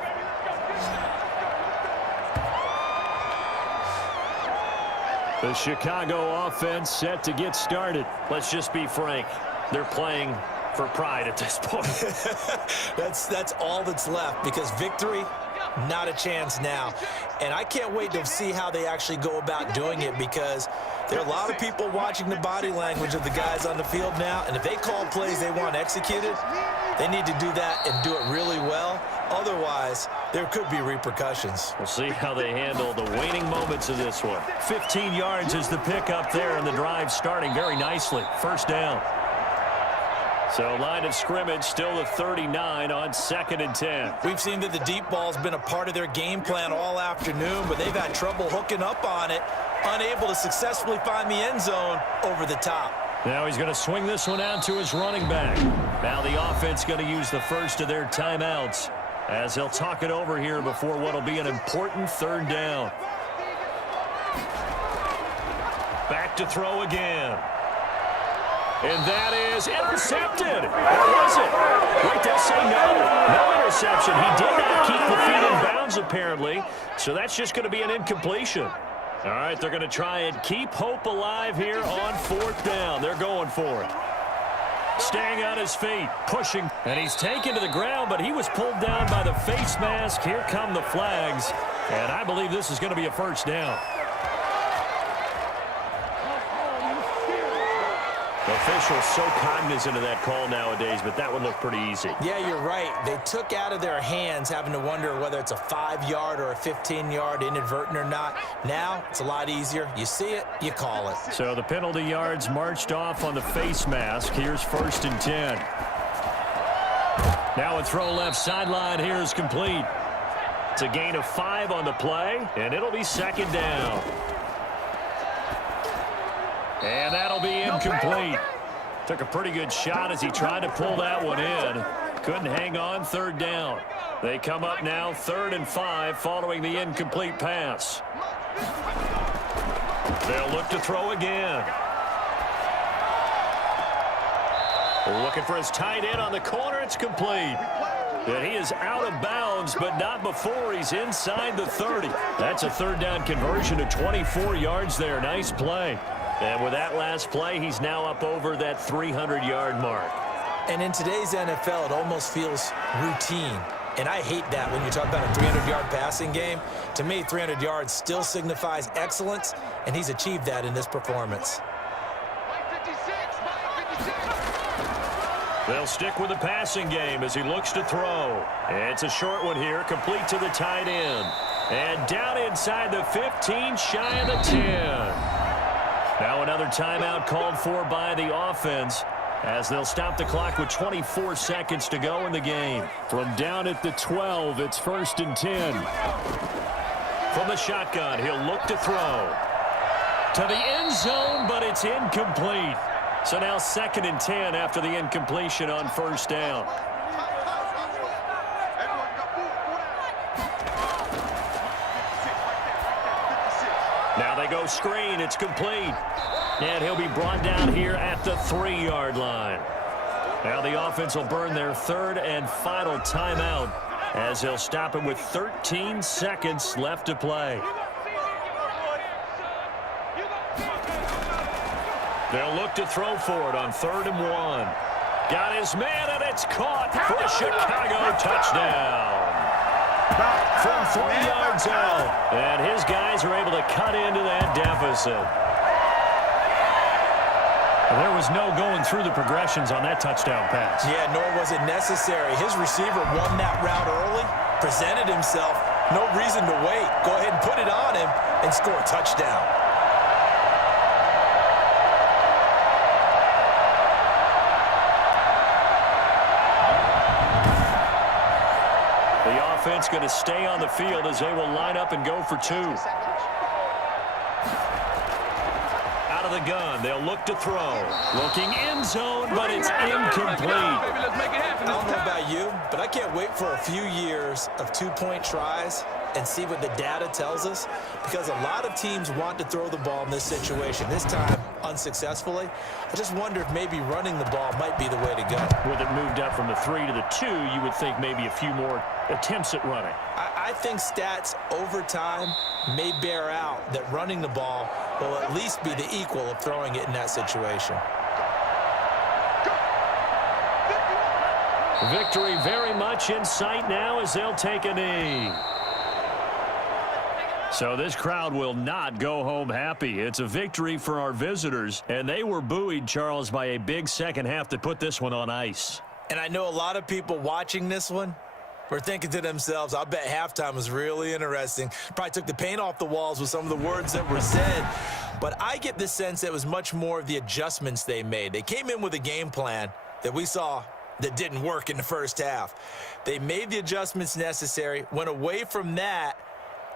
The Chicago offense set to get started. Let's just be frank. they're playing for pride at this point. That's all that's left, because victory, not a chance now. And I can't wait to see how they actually go about doing it, because there are a lot of people watching the body language of the guys on the field now, and if they call plays they want executed, they need to do that and do it really well. Otherwise, there could be repercussions. We'll see how they handle the waning moments of this one. 15 yards is the pickup there, and the drive starting very nicely. First down. So line of scrimmage still the 39 on 2nd and 10. We've seen that the deep ball's been a part of their game plan all afternoon, but they've had trouble hooking up on it, unable to successfully find the end zone over the top. Now he's going to swing this one out to his running back. Now the offense going to use the first of their timeouts as he'll talk it over here before what will be an important 3rd down. Back to throw again. And that is intercepted. Or was it? Wait, they'll say no. No interception. He did not keep the feet in bounds, apparently. So that's just going to be an incompletion. All right, they're going to try and keep hope alive here on 4th down. They're going for it. Staying on his feet, pushing. And he's taken to the ground, but he was pulled down by the face mask. Here come the flags. And I believe this is going to be a 1st down. Officials so cognizant of that call nowadays, but that would look pretty easy. Yeah, you're right. They took out of their hands having to wonder whether it's a 5-yard or a 15-yard inadvertent or not. Now, it's a lot easier. You see it, you call it. So the penalty yards marched off on the face mask. Here's 1st and 10. Now a throw left sideline here is complete. It's a gain of 5 on the play, and it'll be 2nd down. And that'll be incomplete. Took a pretty good shot as he tried to pull that one in. Couldn't hang on. 3rd down. They come up now 3rd and 5 following the incomplete pass. They'll look to throw again. Looking for his tight end on the corner. It's complete. And he is out of bounds, but not before he's inside the 30. That's a 3rd down conversion to 24 yards there. Nice play. And with that last play, he's now up over that 300-yard mark. And in today's NFL, it almost feels routine. And I hate that when you talk about a 300-yard passing game. To me, 300 yards still signifies excellence, and he's achieved that in this performance. They'll stick with the passing game as he looks to throw. It's a short one here, complete to the tight end. And down inside the 15, shy of the 10. Now another timeout called for by the offense as they'll stop the clock with 24 seconds to go in the game. From down at the 12, it's 1st and 10. From the shotgun, he'll look to throw. To the end zone, but it's incomplete. So now 2nd and 10 after the incompletion on 1st down. Now they go screen. It's complete. And he'll be brought down here at the 3-yard line. Now the offense will burn their 3rd and final timeout as they'll stop him with 13 seconds left to play. They'll look to throw for it on 3rd and 1. Got his man, and it's caught for a Chicago touchdown. From 3 yards out. And his guys are able to cut into that deficit. There was no going through the progressions on that touchdown pass. Yeah, nor was it necessary. His receiver won that route early, presented himself. No reason to wait. Go ahead and put it on him and score a touchdown. The offense going to stay on the field as they will line up and go for 2. Out of the gun, they'll look to throw. Looking end zone, but it's incomplete. I don't know about you, but I can't wait for a few years of 2-point tries and see what the data tells us, because a lot of teams want to throw the ball in this situation. This time, unsuccessfully. I just wonder if maybe running the ball might be the way to go. With it moved up from the 3 to the 2, you would think maybe a few more attempts at running. I think stats over time may bear out that running the ball will at least be the equal of throwing it in that situation. Victory very much in sight now as they'll take a knee. So this crowd will not go home happy. It's a victory for our visitors, and they were buoyed, Charles, by a big second half to put this one on ice. And I know a lot of people watching this one were thinking to themselves, I bet halftime was really interesting. Probably took the paint off the walls with some of the words that were said. But I get the sense that it was much more of the adjustments they made. They came in with a game plan that we saw that didn't work in the first half. They made the adjustments necessary, went away from that,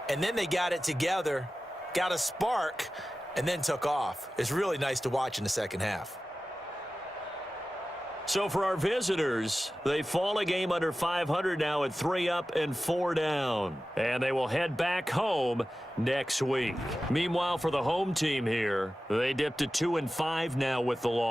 and then they got it together, got a spark, and then took off. It's really nice to watch in the second half. So for our visitors, they fall a game under 500 now at 3 up and 4 down. And they will head back home next week. Meanwhile, for the home team here, they dipped to 2-5 now with the loss.